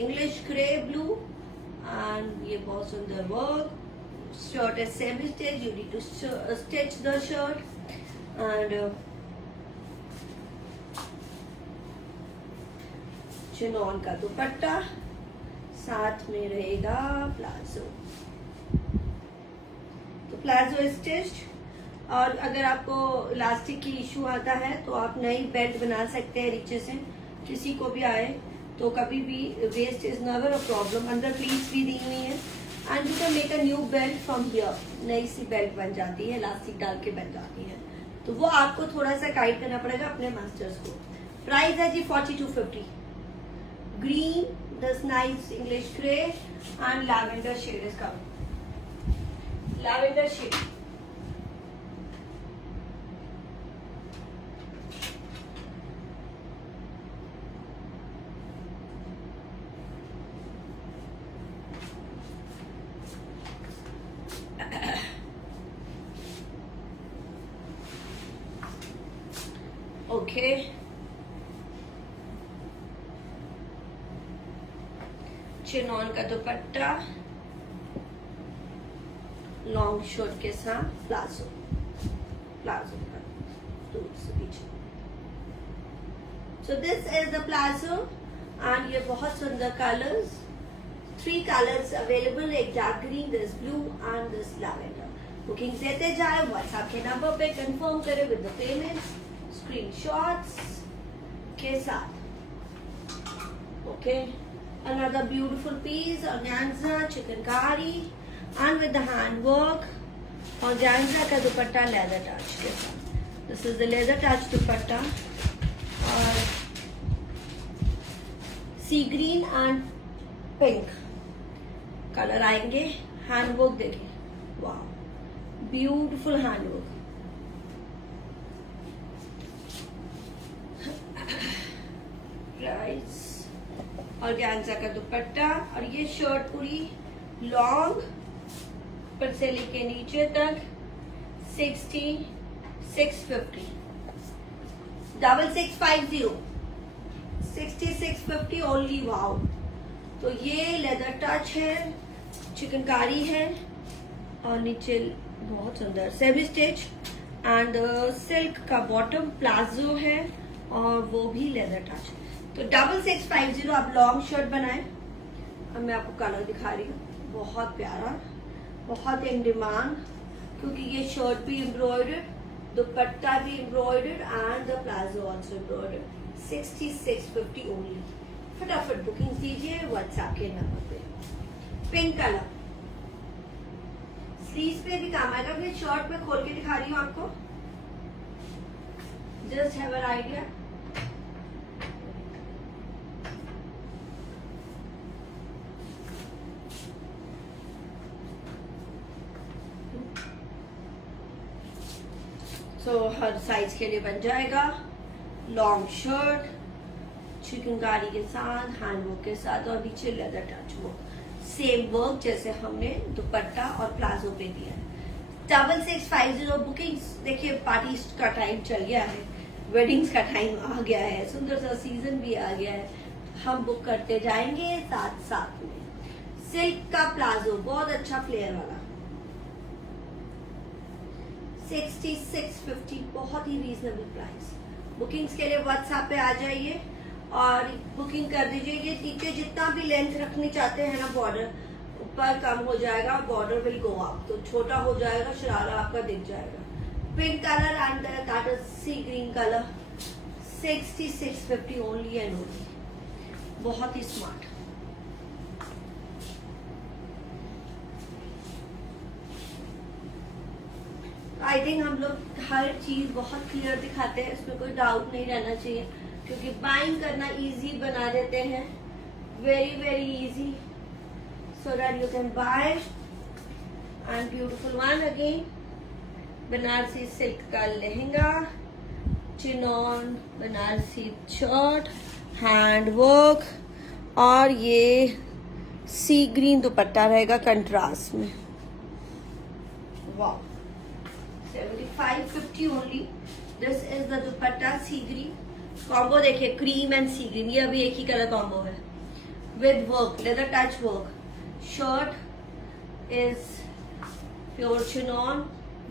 English grey blue, and ये बहुत सुंदर work. Shirt is semi stitch, you need to stitch the shirt, and chinon का दुपट्टा, साथ में रहेगा प्लाजो, तो प्लाजो स्टिच्ड। और अगर आपको इलास्टिक की इशू आता है तो आप नई बेल्ट बना सकते हैं नीचे से, किसी को भी आए तो कभी भी waist is never a problem. अंदर प्लीट्स भी दी हुई है, and you can make a new belt from here, नई सी बेल्ट बन जाती है, इलास्टिक डाल के बन जाती है। तो वो आपको थोड़ा सा गाइड करना पड़ेगा अपने मास्टर्स को। प्राइस है जी 4250, green, this nice English grey and lavender shade, इसका लैवेंडर शेड। ओके, चिनॉन का दुपट्टा, लॉन्ग शर्ट के साथ प्लाजो का दूर से पीछे। So this is the plazo and ये बहुत सुंदर कलर्स, 3 कलर्स अवेलेबल, एक dark green, this blue and this lavender. Booking देते जाए व्हाट्सएप के नंबर पे, कंफर्म करें विद द पेमेंट्स, स्क्रीनशॉट्स के साथ। Okay, another beautiful piece organza chikanकारी and with the hand work, organza का दुपट्टा लेदर टच के साथ। This is the leather touch दुपट्टा और सी ग्रीन एंड पिंक कलर आएंगे। हैंड वर्क देखिए, वाह, beautiful hand work. Price organza का दुपट्टा और ये शर्ट पूरी लॉन्ग पर से लेके नीचे तक 6650 6650 6650 ओनली। वाओ, तो ये लेदर टच है, चिकनकारी है और नीचे बहुत सुंदर सेमी स्टिच एंड सिल्क का बॉटम प्लाजो है और वो भी लेदर टच। तो 6650 आप लॉन्ग शर्ट बनाए। अब मैं आपको कलर दिखा रही हूँ, बहुत प्यारा, बहुत इन डिमांड, क्योंकि ये शर्ट भी एम्ब्रॉयडर्ड, दुपट्टा भी embroidered and the palazzo also embroidered. 6650 only. फटाफट बुकिंग दीजिए व्हाट्सएप के नंबर पे। पिंक कलर, स्लीव्स पे भी काम आएगा। मैं शर्ट में खोल के दिखा रही हूँ आपको, just have an idea. So her size के लिए बन जाएगा। लॉन्ग शर्ट चिकनकारी के साथ, हैंड वर्क के साथ और नीचे leather touch work, same work जैसे हमने दुपट्टा और प्लाजो पे दिया है। 6650 बुकिंग्स। देखिए, पार्टी का टाइम चल गया है, वेडिंग्स का टाइम आ गया है, सुंदर सा सीजन भी आ गया है, हम बुक करते जाएंगे साथ साथ में। सिल्क का प्लाजो, बहुत अच्छा फ्लेयर वाला, 6650, बहुत ही रीजनेबल प्राइस। बुकिंग्स के लिए व्हाट्सएप पे आ जाइए और बुकिंग कर दीजिए। ये नीचे जितना भी लेंथ रखनी चाहते हैं ना, बॉर्डर ऊपर कम हो जाएगा, बॉर्डर विल गो अप, तो छोटा हो जाएगा, शरारा आपका दिख जाएगा। Pink colour and that is sea green colour, 6650 only and only. बहुत ही स्मार्ट। आई थिंक हम लोग हर चीज बहुत क्लियर दिखाते हैं, इसमें कोई डाउट नहीं रहना चाहिए, क्योंकि बाइंग करना इजी बना देते हैं, very very easy, so that you can buy. And beautiful one again, Banarasi silk का लहंगा, chinon Banarasi shirt, hand work और ये सी ग्रीन दुपट्टा रहेगा कंट्रास्ट में। वाह, 7550 only. This is the dupatta, sea green combo. देखिए, क्रीम एंड सी ग्रीन, ये अभी एक ही कलर कॉम्बो है with work, leather touch work. Shirt is pure chinon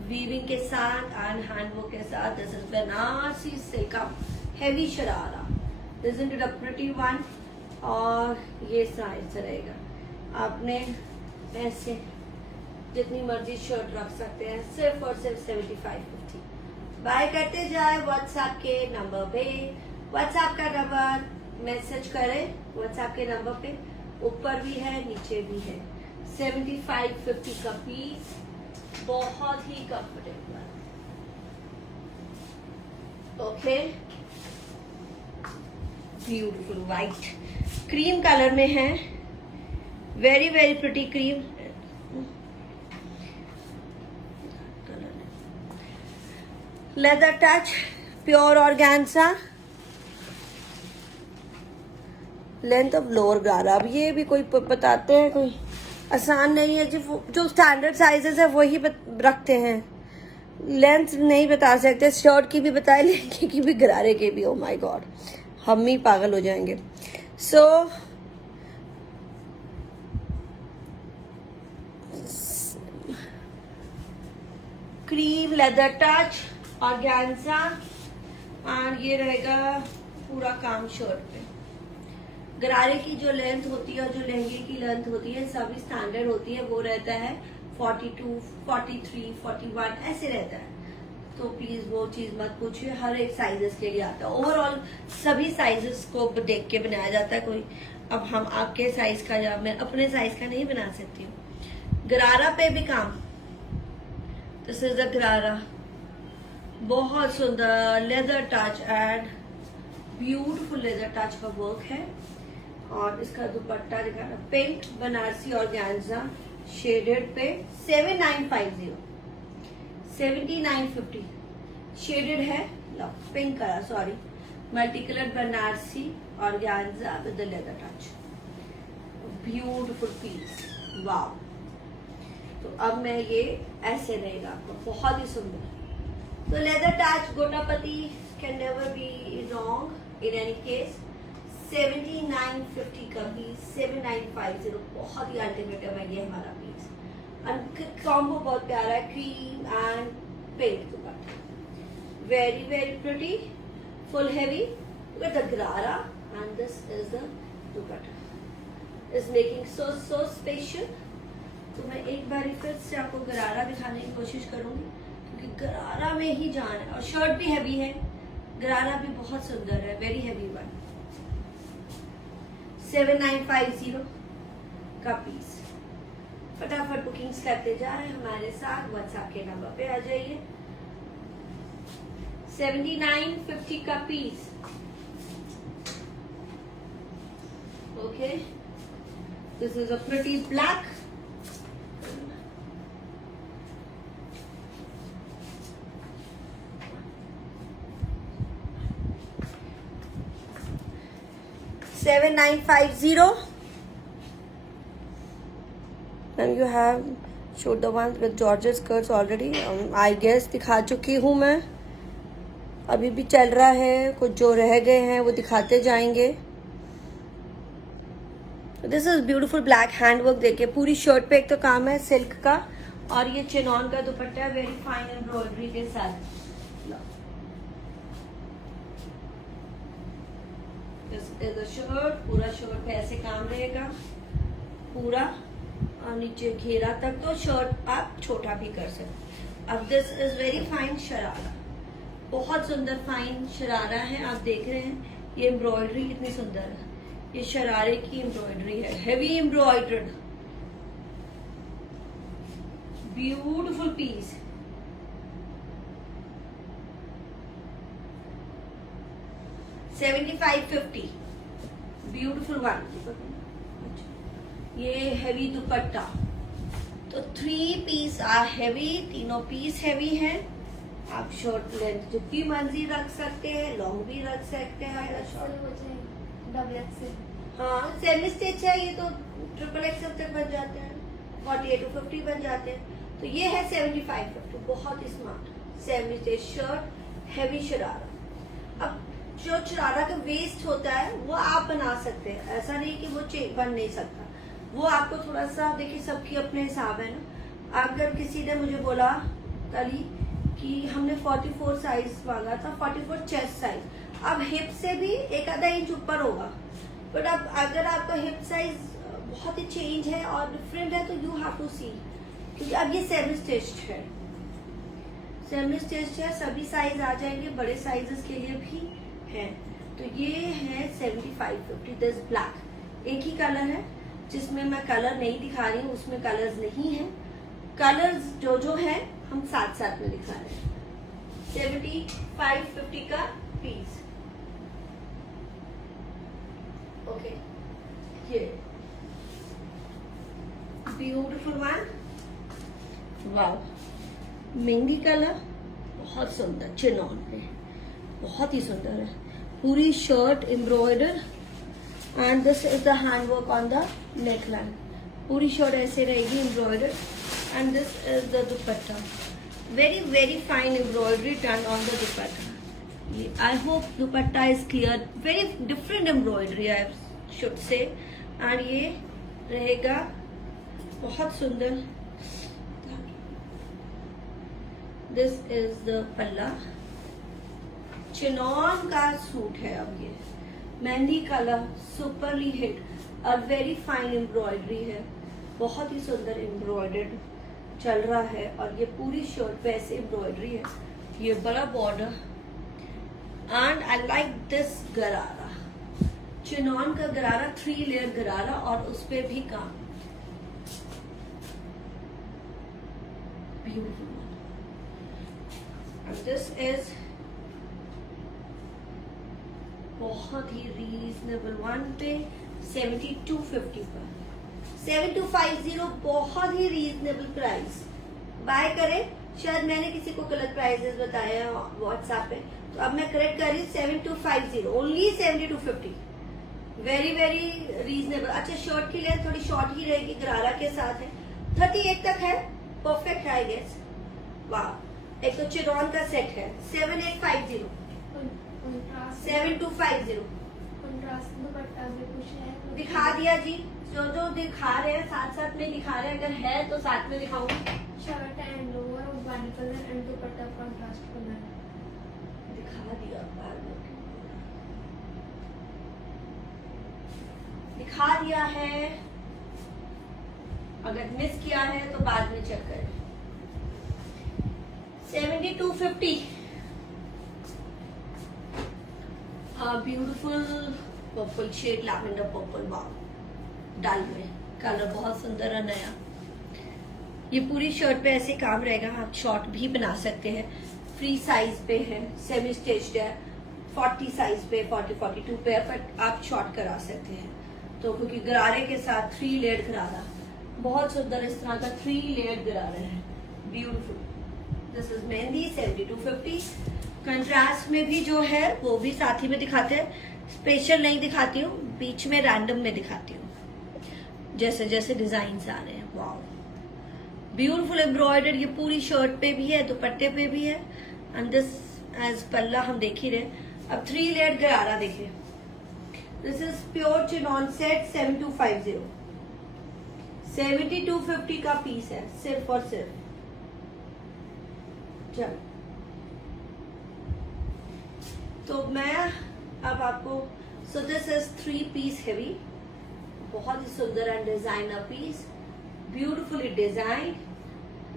weaving के साथ एंड हैंड वर्क के साथ। दिस इज बनारसी सिल्क का heavy sharara, this is a pretty one और ये साइज रहेगा। आपने ऐसे जितनी मर्जी शर्ट रख सकते हैं, सिर्फ और सिर्फ 7550। बाय करते जाए व्हाट्सएप के नंबर पे। व्हाट्सएप का नंबर मैसेज करें, व्हाट्सएप के नंबर पे ऊपर भी है नीचे भी है। 7550 का पीस, बहुत ही comfortable. Okay, beautiful white cream colour में है, very very pretty cream. Leather touch, pure organza, length of lower गारा। अब ये भी कोई बताते हैं, कोई आसान नहीं है, जो स्टैंडर्ड साइजेस है वही रखते हैं, लेंथ नहीं बता सकते। शर्ट की भी बताए, लहंगे की भी, गरारे के भी। ओ माय गॉड, हम ही पागल हो जाएंगे। सो क्रीम लेदर टच ऑर्गेन्जा और ये रहेगा पूरा काम शर्ट पे। गरारे की जो लेंथ होती है और जो लहंगे की लेंथ होती है सभी स्टैंडर्ड होती है, वो रहता है 42, 43, 41 ऐसे रहता है। तो प्लीज वो चीज मत पूछिए, हर एक साइजेस के लिए आता है। ओवरऑल सभी साइजेस को देख के बनाया जाता है। कोई अब हम आपके साइज का या मैं अपने साइज का नहीं बना सकती हूँ। गरारा पे भी काम, दिस इज द गरारा, बहुत सुंदर leather touch and beautiful leather touch का वर्क है। और इसका दुपट्टा दिखाना, पिंक बनारसी ऑर्गेन्जा शेडेड पे 7950, 7950 शेडेड है, pink colour, sorry multi colour Banarasi organza with the leather touch, beautiful piece, wow. तो अब मैं ये ऐसे रहेगा आपको, बहुत ही सुंदर। तो leather touch gota patti can never be wrong in any case. 7950 का पीस, 7950, बहुत ही अल्टीमेट है ये हमारा पीस। कॉम्बो बहुत प्यारा है, cream and pink dupatta, very very pretty, full heavy with the gharara and this is the dupatta, is making so special. तो मैं एक बार फिर से आपको गरारा दिखाने की कोशिश करूंगी, क्योंकि गरारा में ही जान है। और शर्ट भी हैवी है, गरारा भी बहुत सुंदर है, वेरी हैवी वन। 7950 का पीस। फटाफट बुकिंग्स करते जा रहे हैं हमारे साथ, व्हाट्सएप के नंबर पे आ जाइए। 7950 का piece, okay. This is a pretty black, $7950, and you have showed the ones with Georgia skirts already. I guess दिखा चुकी हूँ मैं, अभी भी चल रहा है, कुछ जो रह गए हैं वो दिखाते जाएंगे। This is beautiful black handwork, देखिए पूरी शर्ट पे एक तो काम है सिल्क का, और ये चिनॉन का दुपट्टा है वेरी फाइन एम्ब्रॉयडरी के साथ। शर्ट, पूरा शर्ट पे ऐसे काम रहेगा पूरा, और नीचे घेरा तक, तो शर्ट आप छोटा भी कर सकते। अब this is very fine sharara, बहुत सुंदर फाइन शरारा है। आप देख रहे हैं ये एम्ब्रॉयडरी कितनी सुंदर है, ये शरारे की एम्ब्रॉयडरी है, heavy embroidered, beautiful piece. $7550, beautiful one. ये हैवी दुपट्टा, तो 3 पीस आर हैवी, तीनों पीस हैवी हैं। आप शॉर्ट लेंथ जितनी मर्जी रख सकते हैं, लॉन्ग भी रख सकते हैं। डबल एक्सेल, हाँ सेमी स्टिच है ये, तो ट्रिपल एक्सेल तक बन जाते हैं, 48 to 50 बन जाते हैं। तो ये है 7550, बहुत ही smart semi stitch shirt, heavy sharara. अब जो शरारा का वेस्ट होता है वो आप बना सकते हैं, ऐसा नहीं कि वो बन नहीं सकता, वो आपको थोड़ा सा, देखिए सबकी अपने हिसाब है ना। अगर किसी ने मुझे बोला कल ही कि हमने 44 साइज मांगा था, 44 चेस्ट साइज, अब हिप से भी एक आधा इंच ऊपर होगा, बट अब अगर आपका हिप साइज बहुत ही चेंज है और डिफरेंट है, तो यू हैव टू सी, क्योंकि अब ये सेमी स्टिच्ड है, सेमी स्टिच्ड है, सभी साइज आ जाएंगे, बड़े साइजेस के लिए भी है। तो ये है 7550, दिस ब्लैक। एक ही कलर है जिसमें मैं कलर नहीं दिखा रही हूँ, उसमें कलर्स नहीं है, कलर्स जो है हम साथ साथ में दिखा रहे हैं। 7550 का पीस, ओके। ये ब्यूटीफुल वन, वाव, मेहंदी कलर, बहुत सुंदर, चिनॉन पे बहुत ही सुंदर है, पूरी shirt embroider, and this is the handwork on the neck line, पूरी शर्ट ऐसे रहेगी embroider, and this is the dupatta, very very fine embroidery done on the dupatta. I hope dupatta is clear, very different embroidery I should say, and ये रहेगा बहुत सुंदर। This is the पल्ला, chinon का suit है अब ये mehndi colour सुपरली hit और वेरी फाइन एम्ब्रॉयडरी है, बहुत ही सुंदर एम्ब्रॉयडर्ड चल रहा है और ये पूरी शर्ट पे ऐसे एम्ब्रॉयडरी है, ये बड़ा border and I like this गरारा, चिनॉन का गरारा 3 लेयर गरारा और उस पे भी काम ब्यूटीफुल एंड दिस इज बहुत ही रीजनेबल वन पे 7250 पर 7250 बहुत ही रीजनेबल प्राइस। बाय करें, शायद मैंने किसी को गलत प्राइसेस बताए हैं व्हाट्सएप पे, तो अब मैं करेक्ट कर रही हूँ 7250 ओनली 7250, वेरी वेरी रीजनेबल। अच्छा शर्ट की लेंथ थोड़ी शॉर्ट ही रहेगी, गरारा के साथ है, 38 तक है, परफेक्ट है आई गेस। वाह, एक तो चिनॉन का सेट है 7850 7250 कंट्रास्ट दुपट्टा में कुछ है दिखा दिया जी, जो जो दिखा रहे हैं साथ साथ में दिखा रहे हैं, अगर है तो साथ में दिखाऊंगी। शर्ट एंड लोअर और body colour and dupatta contrast colour दिखा दिया, दिखा दिया है, अगर मिस किया है तो बाद में चेक करें। 7250 beautiful purple shade, lavender purple, wow डाल में कलर बहुत सुंदर है नया। ये पूरी शर्ट पे ऐसे काम रहेगा, आप शॉर्ट भी बना सकते हैं, फ्री साइज पे है, सेमी स्टिच्ड है, 40 साइज पे 42 पे है, बट आप शॉर्ट करा सकते हैं। तो क्योंकि गरारे के साथ 3 लेयर गरारा बहुत सुंदर, इस तरह का 3 लेयर गरारा है, beautiful. This is mehndi 7250। Contrast में भी जो है वो भी साथ ही में दिखाते हैं, स्पेशल नहीं दिखाती हूँ, बीच में रैंडम में दिखाती हूँ जैसे जैसे डिजाइन आ रहे हैं। वाओ, ब्यूटीफुल एम्ब्रॉयडर, ये पूरी शर्ट पे भी है, दुपट्टे पे भी है एंड दिस एज पल्ला हम देख ही रहे। अब 3 लेयर गरारा देखिए, this is pure chinon set 7250, 7250 का पीस है सिर्फ और सिर्फ। चलो तो मैं अब आपको, so this is 3 piece heavy, बहुत ही सुंदर and designer piece, beautifully design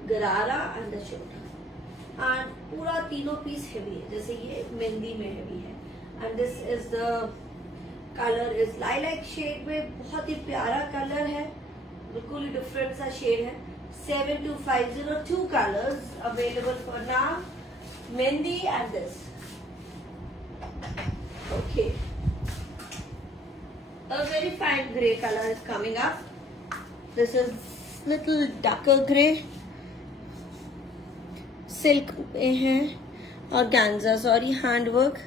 gharara and the shirt, and पूरा तीनों पीस हेवी है, जैसे ये मेहंदी में हेवी है and this is the colour is lilac shade में, बहुत ही प्यारा कलर है, बिल्कुल ही डिफरेंट सा शेड है। 7250, 2 colours available for now, mehndi and this. Okay, a very fine grey color is coming up. This is little darker grey, silk पे है और ganza, sorry, handwork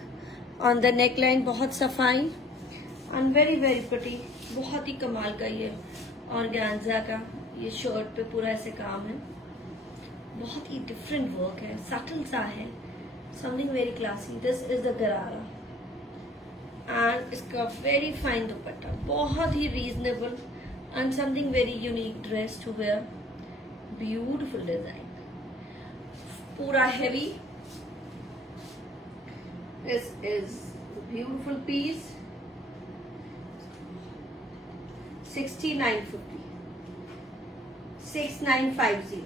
on the neckline, बहुत सफाई and very very pretty, बहुत ही कमाल का ये और ganza का ये शर्ट पे पूरा ऐसे काम है, बहुत ही डिफरेंट वर्क है, सटल सा है, something very classy. This is the gharara and इसका वेरी फाइन दुपट्टा, बहुत ही reasonable and something very unique dress to wear, beautiful design, पूरा heavy. This is beautiful piece 6950, 6950।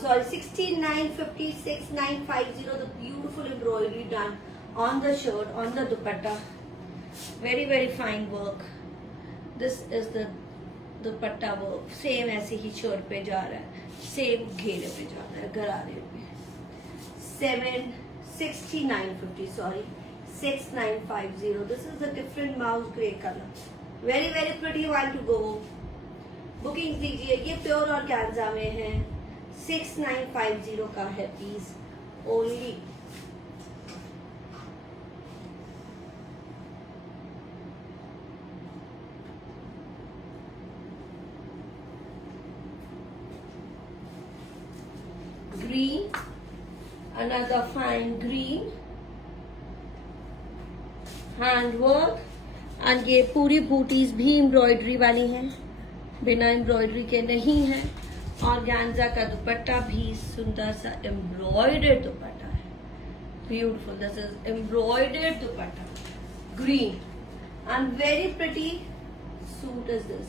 Sorry, 6950, 6950, the beautiful embroidery done on the shirt, on the dupatta, very very fine work. This is the dupatta work, same ऐसे ही shirt पे जा रहा है, same घेरे पे जा रहा है, गरारे पे। 6950, sorry, 6950. This is a different mouse grey color, very very pretty one to go. Booking दीजिए, ये प्योर ऑर्गेन्जा में है, 6950 का है piece only. Green another fine green hand work, और ये पूरी बूटीज भी एम्ब्रॉयडरी वाली हैं, बिना एम्ब्रॉयडरी के नहीं है। और गांजा का दुपट्टा भी सुंदर सा एम्ब्रॉयडर्ड दुपट्टा है, beautiful. This is embroidered dupatta, green and very pretty suit is this.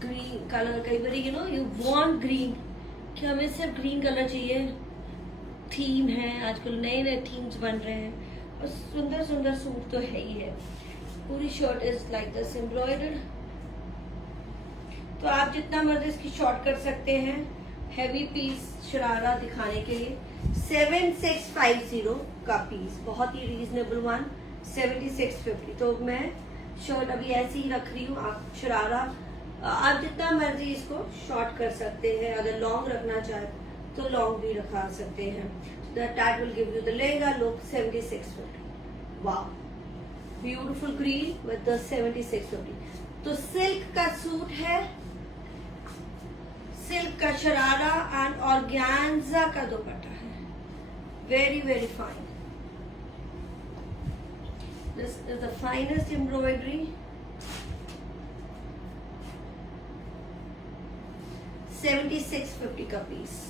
Green colour, कई बार यू वांट ग्रीन, कि हमें सिर्फ ग्रीन कलर चाहिए, थीम है आजकल, नए नए थीम्स बन रहे हैं, और सुंदर सुंदर सूट तो है ही है। पूरी shirt is like this embroidered. तो आप जितना मर्जी इसकी शॉर्ट कर सकते हैं। हैवी पीस शरारा दिखाने के लिए 7650 का पीस, बहुत ही रीजनेबल वन, 7650। तो मैं शर्ट अभी ऐसी ही रख रही हूँ। आप शरारा आप जितना मर्जी इसको शॉर्ट कर सकते हैं, अगर लॉन्ग रखना चाहे तो लॉन्ग भी रखा सकते हैं। That will give you the lehenga look, 7650. Wow, beautiful green with the 7650. तो सिल्क का सूट है, सिल्क का शरारा एंड ऑर्गेन्जा का दुपट्टा है, very very fine. This is the finest embroidery. 7650 का piece,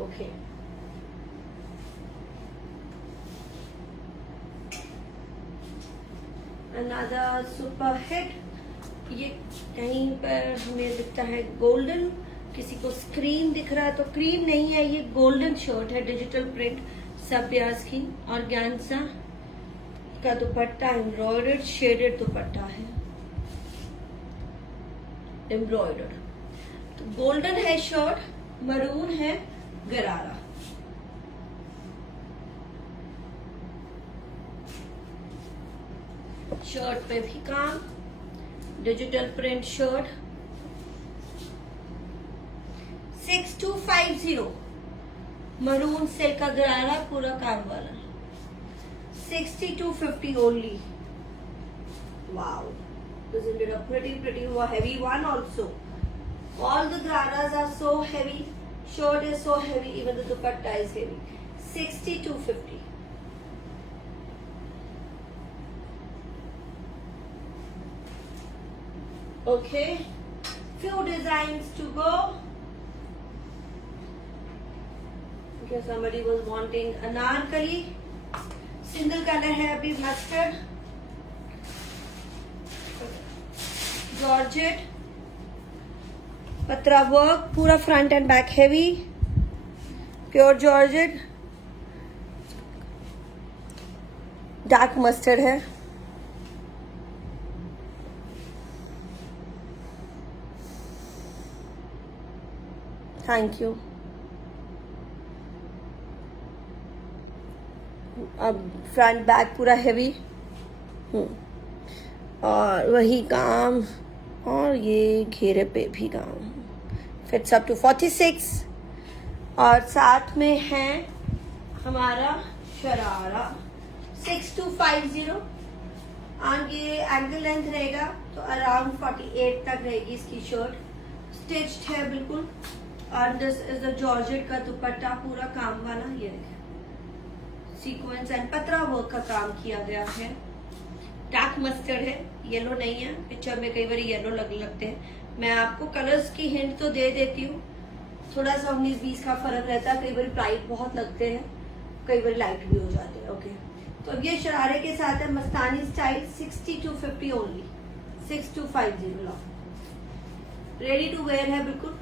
okay. Another super hit, ये कहीं पर हमें दिखता है गोल्डन, किसी को स्क्रीन दिख रहा है तो क्रीम नहीं है, ये गोल्डन शर्ट है, डिजिटल प्रिंट सब ब्याज की, और गांजा का दुपट्टा एम्ब्रॉयडर्ड शेडेड दुपट्टा है, एम्ब्रॉयडर्ड। तो गोल्डन है शर्ट, मरून है गरारा। शर्ट पे भी काम, digital print shirt, 6250 maroon silk का गरारा, पूरा काम वाला, 6250 only. Wow, this is a pretty heavy one also. All the gararas are so heavy, shirt is so heavy, even the dupatta is heavy. 6250. Okay, few designs to go. Okay, somebody was wanting anarkali, single color है अभी mustard, georgette, पत्रा work, पूरा front end back heavy, pure georgette, dark mustard है, thank you. अब front back पूरा heavy, और वही काम, और ये घेरे पे भी काम, फिट्स अप टू 46, और साथ में है हमारा शरारा 6250, और ये एंकल लेंथ रहेगा तो अराउंड 48 तक रहेगी इसकी शर्ट, स्टिच्ड है बिल्कुल। और दिस इज द जॉर्जेट का दुपट्टा, पूरा काम वाला, ये देखिए सीक्वेंस एंड पत्रा वर्क का काम किया गया है। डार्क मस्टर्ड है, येलो नहीं है, पिक्चर में कई बार येलो लगते हैं। मैं आपको कलर्स की हिंट तो दे देती हूँ, थोड़ा सा 19-20 का फर्क रहता है, कई बार ब्राइट बहुत लगते हैं, कई बार लाइट भी हो जाते हैं। ओके, तो अब ये शरारे के साथ है Mastani style, 6250 only, 6250 ready to wear है बिल्कुल,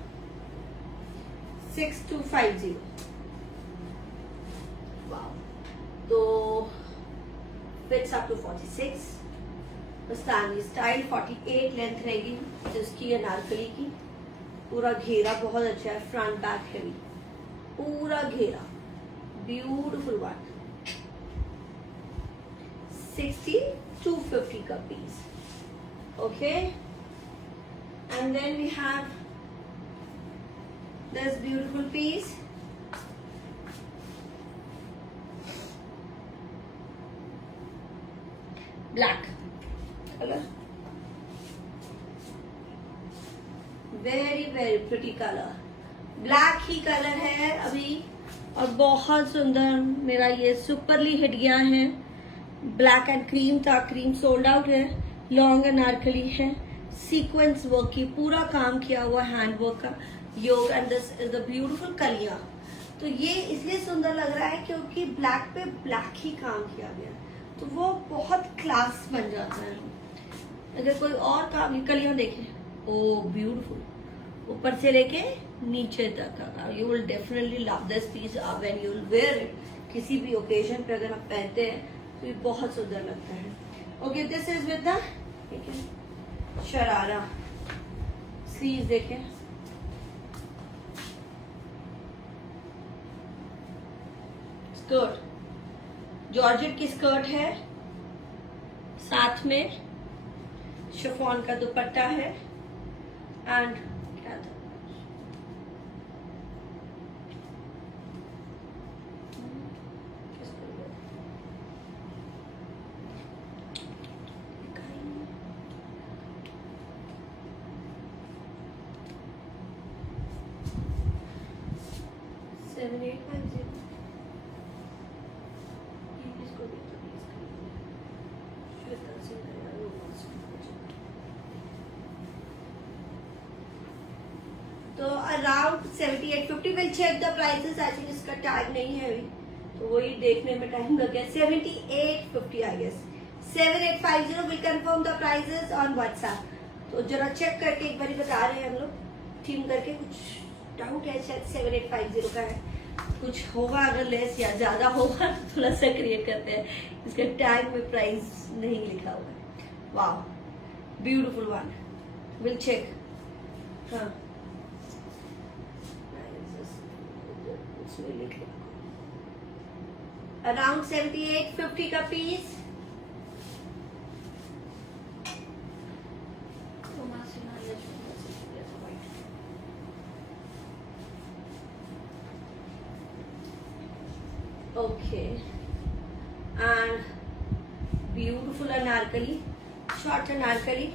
6250। वाओ, तो fits up to 46, Mastani style, 48 length रहेगी जिसकी अनारकली की, पूरा घेरा बहुत अच्छा है, फ्रंट बैक हेवी, पूरा घेरा, ब्यूटीफुल वन, 6250 का piece. Okay, and then we have this beautiful piece, black colour, very very pretty colour, black ही कलर है अभी और बहुत सुंदर मेरा ये सुपरली हिट गया है। ब्लैक एंड क्रीम था, क्रीम सोल्ड आउट है। लॉन्ग अनारकली है, सीक्वेंस वर्क की पूरा काम किया हुआ हैंड वर्क का योग, and this is the beautiful कलिया। तो ये इसलिए सुंदर लग रहा है क्योंकि ब्लैक पे ब्लैक ही काम किया गया, तो वो बहुत क्लास बन जाता है। अगर कोई और काम, कलिया देखें, ओ ब्यूटीफुल, ऊपर से लेके नीचे तक। You will definitely love this piece when you will wear it. किसी भी ओकेजन पे अगर आप पहनते हैं तो ये बहुत सुंदर लगता है। Okay, this is with the sharara. Sleeve देखें, स्कर्ट जॉर्जेट की स्कर्ट है, साथ में शिफॉन का दुपट्टा है, एंड क्या था, तो around 7850 will check the prices. I think इसका टैग नहीं है अभी, तो वही देखने में टाइम लग गया। 7850 I guess. 7850 will confirm the prices on WhatsApp. तो जरा चेक करके एक बार बता रहे हैं हम लोग, थीम करके। कुछ डाउट है, शायद 7850 का है, कुछ होगा अगर लेस या ज्यादा होगा तो थोड़ा सा क्रिएट करते हैं। इसका टैग में प्राइस नहीं लिखा हुआ है। वाह, ब्यूटीफुल वन, विल चेक। हाँ, अराउंड 7850 का piece. Okay, and beautiful anarkali, short anarkali,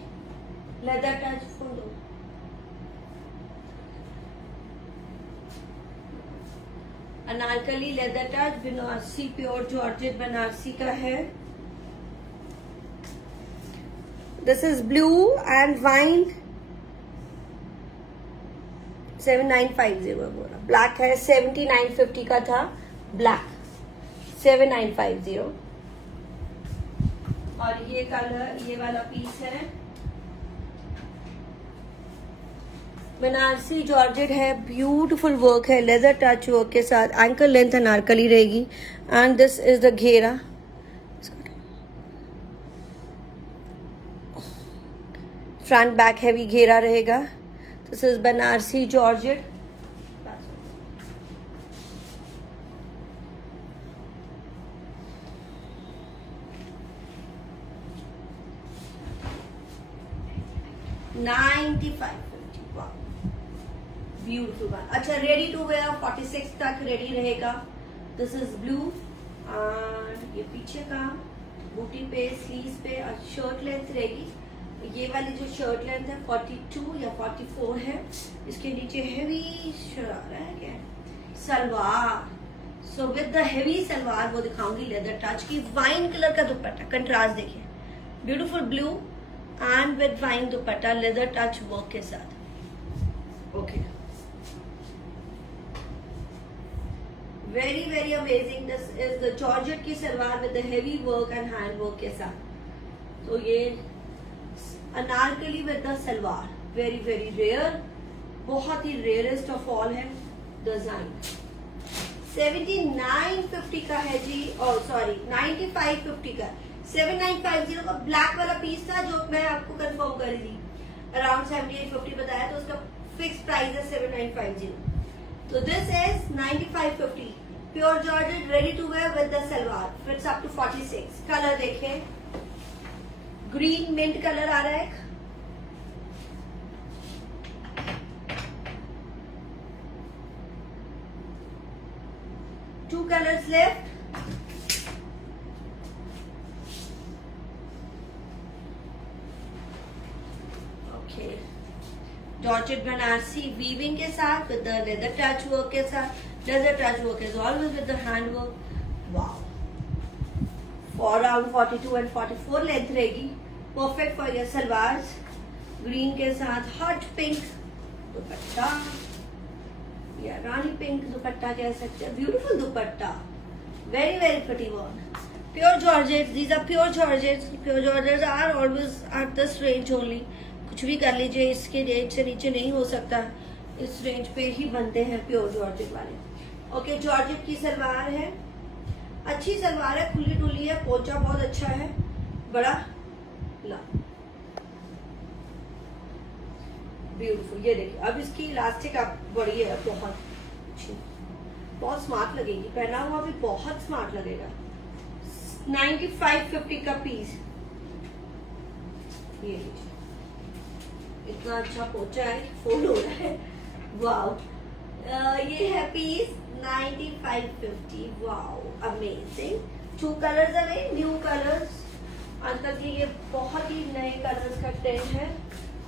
leather touch. Full दो, anarkali leather touch, Banarasi pure georgette Banarasi का है। This is blue and wine. 7950 बोला, ब्लैक है। 7950 का था ब्लैक, 7950। और ये कलर, ये वाला पीस है, बनारसी जॉर्जेट है, ब्यूटीफुल वर्क है, लेदर टच वर्क के साथ, एंकल लेंथ अनारकली रहेगी, एंड दिस इज द घेरा। फ्रंट बैक हैवी घेरा रहेगा। This is Banarasi georgette. Beautiful one. अच्छा, रेडी टू वेयर 46 तक रेडी रहेगा। दिस इज ब्लू, एंड ये पीछे का बूटी पे, स्लीव्स पे, और शर्ट लेंथ रहेगी। ये वाली जो शर्ट लेंथ है 42 या 44 है। इसके नीचे हेवी शरारा है, क्या सलवार। So with the heavy salwar वो दिखाऊंगी, लेदर टच की, वाइन कलर का दुपट्टा। कंट्रास्ट देखिए, beautiful blue and with wine dupatta, leather touch work के साथ। Okay, very very amazing. This is the georgette की सलवार with the heavy work and hand work के साथ। तो ये anarkali with the salwar, very very rare, बहुत ही रेयरेस्ट ऑफ ऑल है डिजाइन। 7950 का है जी, और सॉरी 9550 का। 7950 का ब्लैक वाला पीस था जो मैं आपको कंफर्म कर रही थी। अराउंड 7850 बताया, तो उसका फिक्स प्राइस है 7950। तो this is 9550 pure georgette, ready to wear with the salwar, fits up to 46। Colour देखें, ग्रीन मिंट कलर आ रहा है, two colours left. Okay, georgette Banarasi weaving के साथ with the leather touch work के साथ, Desert touch work is always with the hand work. Wow. For around 42 and 44 length रहेगी. Perfect for your सलवार्स. Green के साथ हॉट पिंक दुपट्टा या रानी pink दुपट्टा कह सकते हैं. Beautiful dupatta. Very very pretty one. Pure Georgettes. These are pure Georgettes. Pure Georgettes are always at this range only. कुछ भी कर लीजिए, इसके रेंज से नीचे नहीं हो सकता. इस रेंज पे ही बनते हैं प्योर जॉर्जेट वाले. ओके, जॉर्जेट की सलवार है. अच्छी सलवार है, खुली डुली है, पोंचा बहुत अच्छा है, बड़ा ला ब्यूटीफुल. ये देखिए, अब इसकी इलास्टिक आप बड़ी है, बहुत अच्छी, बहुत स्मार्ट लगेगी. पहना हुआ भी बहुत स्मार्ट लगेगा. 95-50 का पीस. ये लीजिए, इतना अच्छा पोंचा है, फोल्ड हो रहा है. वाओ. ये है पीस 95-50. Wow, amazing. 2 कलर्स है, न्यू कलर्स. आजकल के ये बहुत ही नए कलर्स का ट्रेंड है.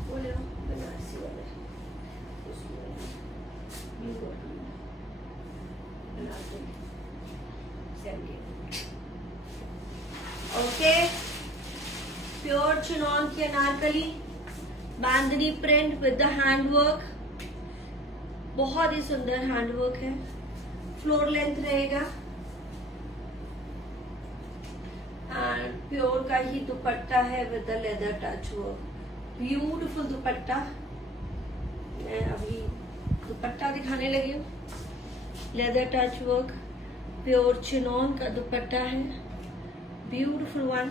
वो ले लो, बनारसी वाले. ओके, प्योर चिनॉन की anarkali, bandhani print with the handwork. बहुत ही सुंदर हैंडवर्क है. फ्लोर लेंथ रहेगा एंड प्योर का ही दुपट्टा है with the leather touch work. Beautiful dupatta. मैं अभी दुपट्टा दिखाने लगी हूँ. Leather touch work, pure chinon का दुपट्टा है. Beautiful one.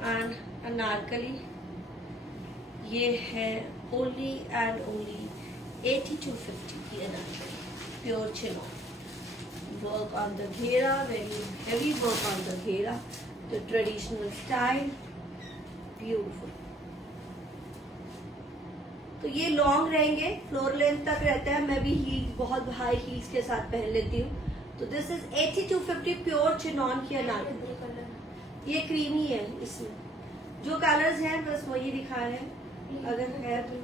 एंड अनारकली. ये है ओनली एंड ओनली 8250 की anarkali. Pure chinon. Work on the घेरा, very heavy work on the घेरा. The traditional style. ब्यूटीफुल. तो ये लॉन्ग रहेंगे, फ्लोर लेंथ तक रहता है. मैं भी हील, बहुत हाई हील्स के साथ पहन लेती हूँ. तो दिस इज 8250 प्योर चिनॉन की अनारकली. ये क्रीमी है. इसमें जो कलर्स हैं बस वही दिखा रहे हैं. अगर है तो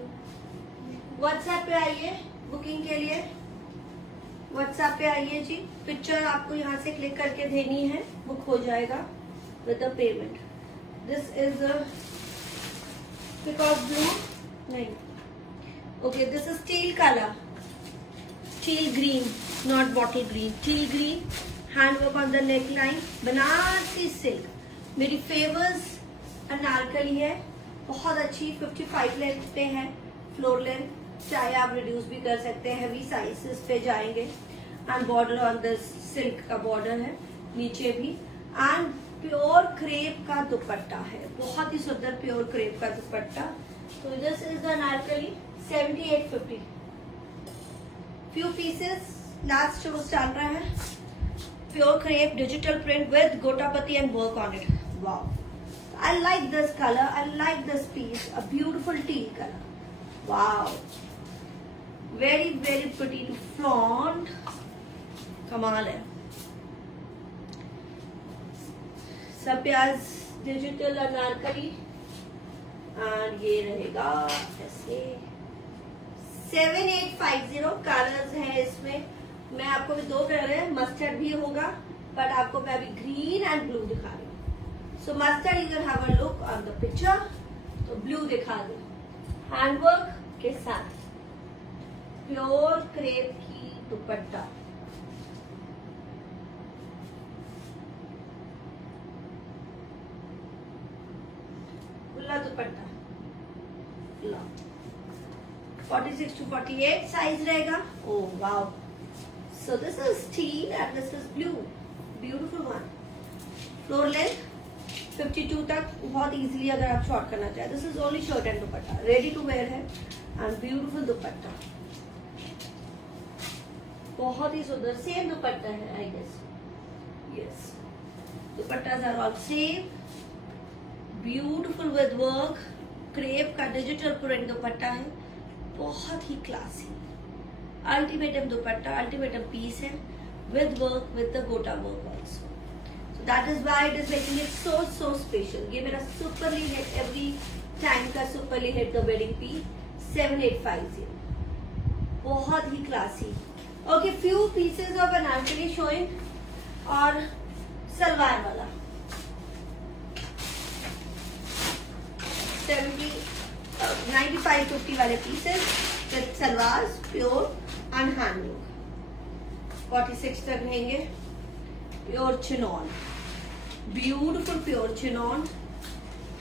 व्हाट्सएप पे आइए बुकिंग के लिए. व्हाट्सएप पे आइए जी. पिक्चर आपको यहाँ से क्लिक करके देनी है, बुक हो जाएगा with the payment. This is peacock blue नहीं. Okay, this is teal colour, teal green, not bottle green, teal green. Handwork on the neck line. Banarasi silk, मेरी फेवर्स अनारकली है. बहुत अच्छी. 55 लेंथ पे है फ्लोर लेंथ. चाहे आप रिड्यूस भी कर सकते हैं, हैवी साइजेस पे जाएंगे. And border on the silk का बॉर्डर है नीचे भी. एंड प्योर क्रेप का दुपट्टा है. बहुत ही सुंदर प्योर क्रेप का दुपट्टा. तो this is the anarkali 7850. Few pieces, last show चल रहा है. Pure crepe digital print with gotapatti and work on it. Wow, I like this color. I like this piece. A beautiful teal color. Wow. Very very pretty to flaunt. कमाल है. सब प्याज digital Anarkali. और ये रहेगा ऐसे 7850. कलर्स हैं इसमें. मैं आपको भी 2 कलर है, मस्टर्ड भी होगा, बट आपको मैं अभी ग्रीन एंड ब्लू दिखा रही हूँ. So mustard, you can have a look on the picture. तो ब्लू दिखा दो. हैंडवर्क के साथ प्योर क्रेप की दुपट्टा. खुला दुपट्टा. 46 to 48 साइज रहेगा. Oh wow. So this is teal and this is blue. Beautiful one. Floor length 52 तक बहुत इजीली अगर आप शॉर्ट करना चाहें. This is only shirt and dupatta. Ready to wear है एंड ब्यूटीफुल दुपट्टा. बहुत ही सुंदर. सेम दुपट्टा है I guess. Yes, dupattas are all same. Beautiful with work. Crepe का डिजिटल प्रिंट दुपट्टा है. बहुत ही classy. Ultimatum dupatta, ultimatum piece है with work with the gota work also. That is why it is making it so special. ये मेरा सुपरली hit every time का superly hit the wedding piece 7850. बहुत ही classy, okay, few pieces of anarkali showing, और सलवार वाला 95-50 वाले pieces with salwar pure and handloom. 46 तक रहेंगे। Pure chinon, beautiful pure chinon,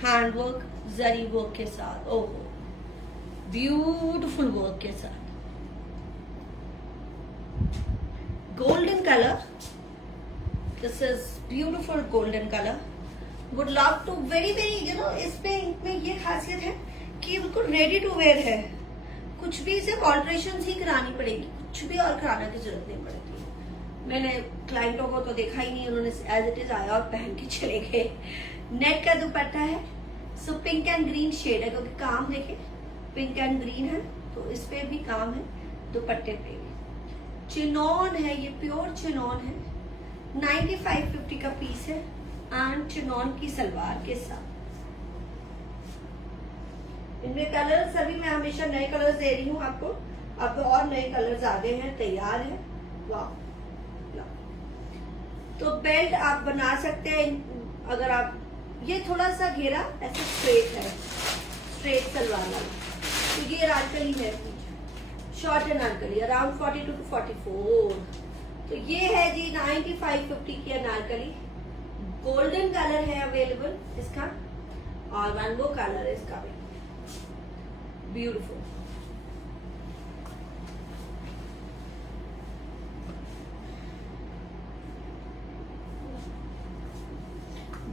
handwork zari work के साथ। ओहो, ब्यूटिफुल वर्क के साथ, golden colour. This is beautiful golden colour. Would love to very इसमें ये खासियत है कि बिल्कुल रेडी टू वेयर है। कुछ भी सिर्फ ऑल्ट्रेशन ही करानी पड़ेगी, कुछ भी और कराने की जरूरत नहीं पड़ेगी। मैंने क्लाइंटों को तो देखा ही नहीं, उन्होंने एज इट इज आया और पहन के चले गए। नेट का दुपट्टा है, so pink and green shade है, क्योंकि काम देखे पिंक एंड ग्रीन है तो इस पे भी काम है, दुपट्टे पे भी। चिनॉन है, ये प्योर चिनॉन है। 95-50 का पीस है एंड चिनॉन की सलवार के साथ। इनमें कलर सभी मैं हमेशा नए कलर्स दे रही हूँ आपको। अब और नए कलर्स आ गए हैं, तैयार है। वाह, तो बेल्ट आप बना सकते हैं अगर आप, ये थोड़ा सा घेरा ऐसे स्ट्रेट है, स्ट्रेट सलवार वाला। तो ये अनारकली है, शॉर्ट अनारकली अराउंड 42 to 44। तो ये है जी 95-50 की अनारकली। गोल्डन कलर है अवेलेबल इसका, और रेनबो कलर है इसका भी। Beautiful,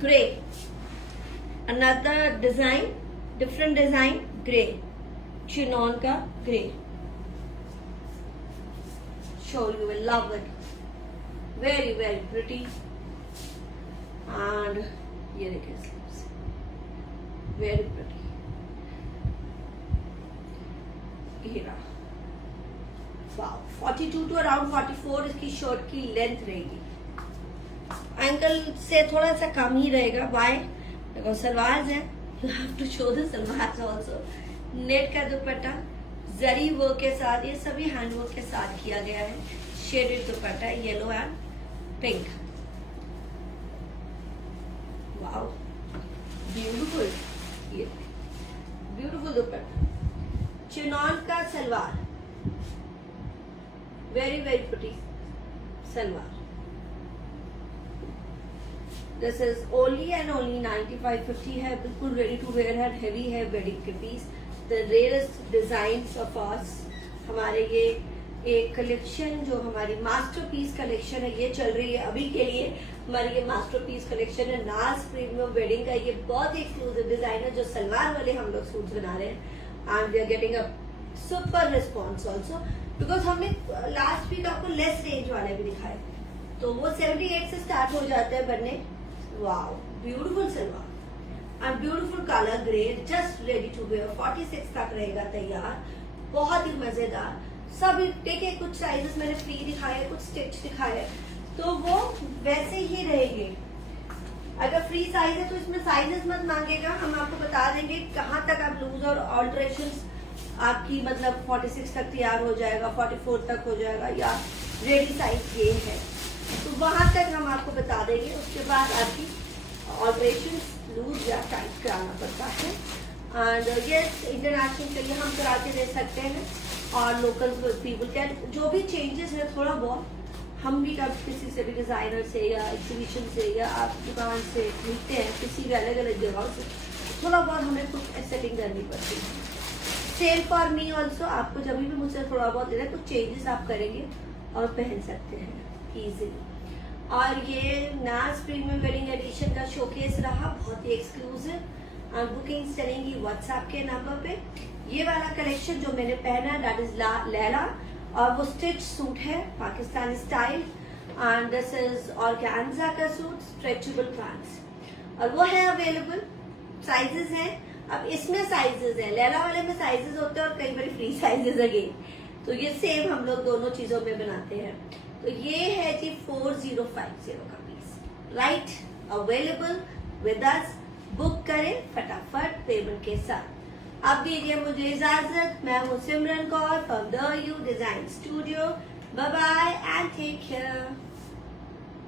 grey, another design, different design, grey, chinon का grey. Sure you will love it, very very pretty। and ये देखिए स्लीव्स, very pretty। घेरा, वाव, 42 to अराउंड 44 इसकी शर्ट की लेंथ रहेगी। एंकल से थोड़ा सा कम ही रहेगा। वाई? बिकॉज सलवार है, you have to show the salwar also. Net का दुपट्टा जरी वर्क के साथ, ये सभी हैंड वर्क के साथ किया गया है। Shaded dupatta, yellow and pink. Wow, beautiful, ये ब्यूटीफुल दुपट्टा। चिनॉन का salwar, very very pretty salwar. This is only and only 95-50 है, बिल्कुल रेडी टू वेयर है, हेवी है, वेडिंग के piece. The rarest designs of us, हमारे ये एक कलेक्शन जो हमारी मास्टरपीस कलेक्शन है, ये चल रही है अभी के लिए। हमारी ये मास्टरपीस कलेक्शन है नाज प्रीमियम वेडिंग का। ये बहुत ही एक्सक्लूसिव डिजाइन है, जो सलवार वाले हम लोग सूट बना रहे हैं। And we are getting a super response also, because हमने लास्ट वीक आपको लेस रेंज वाले भी दिखाए, तो वो 78 से स्टार्ट हो जाते हैं बनने। Wow, beautiful salwar and beautiful colour grey, just ready to wear. 46 तक रहेगा तैयार, बहुत ही मजेदार। सब देखिए, कुछ साइजेस मैंने फ्री दिखाए, कुछ स्टिच दिखाए, तो वो वैसे ही रहेंगे। अगर फ्री साइज है तो इसमें साइजेस मत मांगेगा, हम आपको बता देंगे कहाँ तक आप लूज और ऑल्ट्रेशन आपकी, मतलब 46 तक तैयार हो जाएगा, 44 तक हो जाएगा, या रेडी साइज ये है, तो वहां तक हम आपको बता देंगे। उसके बाद आपकी ऑल्ट्रेशन लूज या टाइट कराना पड़ता है। एंड ये इंटरनेशनल के लिए हम करा के दे सकते हैं, और लोकल पीपल के जो भी चेंजेस है थोड़ा बहुत हम भी कब किसी से भी डिजाइनर से या एग्जीबिशन से या आप दुकान से खरीदते हैं, किसी भी अलग अलग जगहों से, थोड़ा बहुत हमें कुछ सेटिंग करनी पड़ती है। सेल फॉर मी ऑल्सो, आपको जब भी मुझसे थोड़ा बहुत देना है, कुछ चेंजेस आप करेंगे और पहन सकते हैं इजीली। और ये नाज प्रीमियम वेडिंग एडिशन का शोकेस रहा, बहुत ही एक्सक्लूसिव। बुकिंग्स चलेंगी व्हाट्सएप के नंबर पे। ये वाला कलेक्शन जो मैंने पहना दैट इज लैला, और वो स्टिच सूट है Pakistani style. And this is organza का सूट, स्ट्रेचेबल पैंट्स, और वो है अवेलेबल। साइजेस हैं, अब इसमें साइजेस हैं, लैला वाले में साइजेस होते हैं और कई बार फ्री साइजेस अगेन, तो ये सेम हम लोग दोनों चीजों में बनाते हैं। तो ये है जी 4050 का piece, right, available with us. Book करें फटाफट पेमेंट के साथ। अब दीजिए मुझे इजाजत, मैं हूँ Simran Kaur from the U design studio. Bye bye and take care.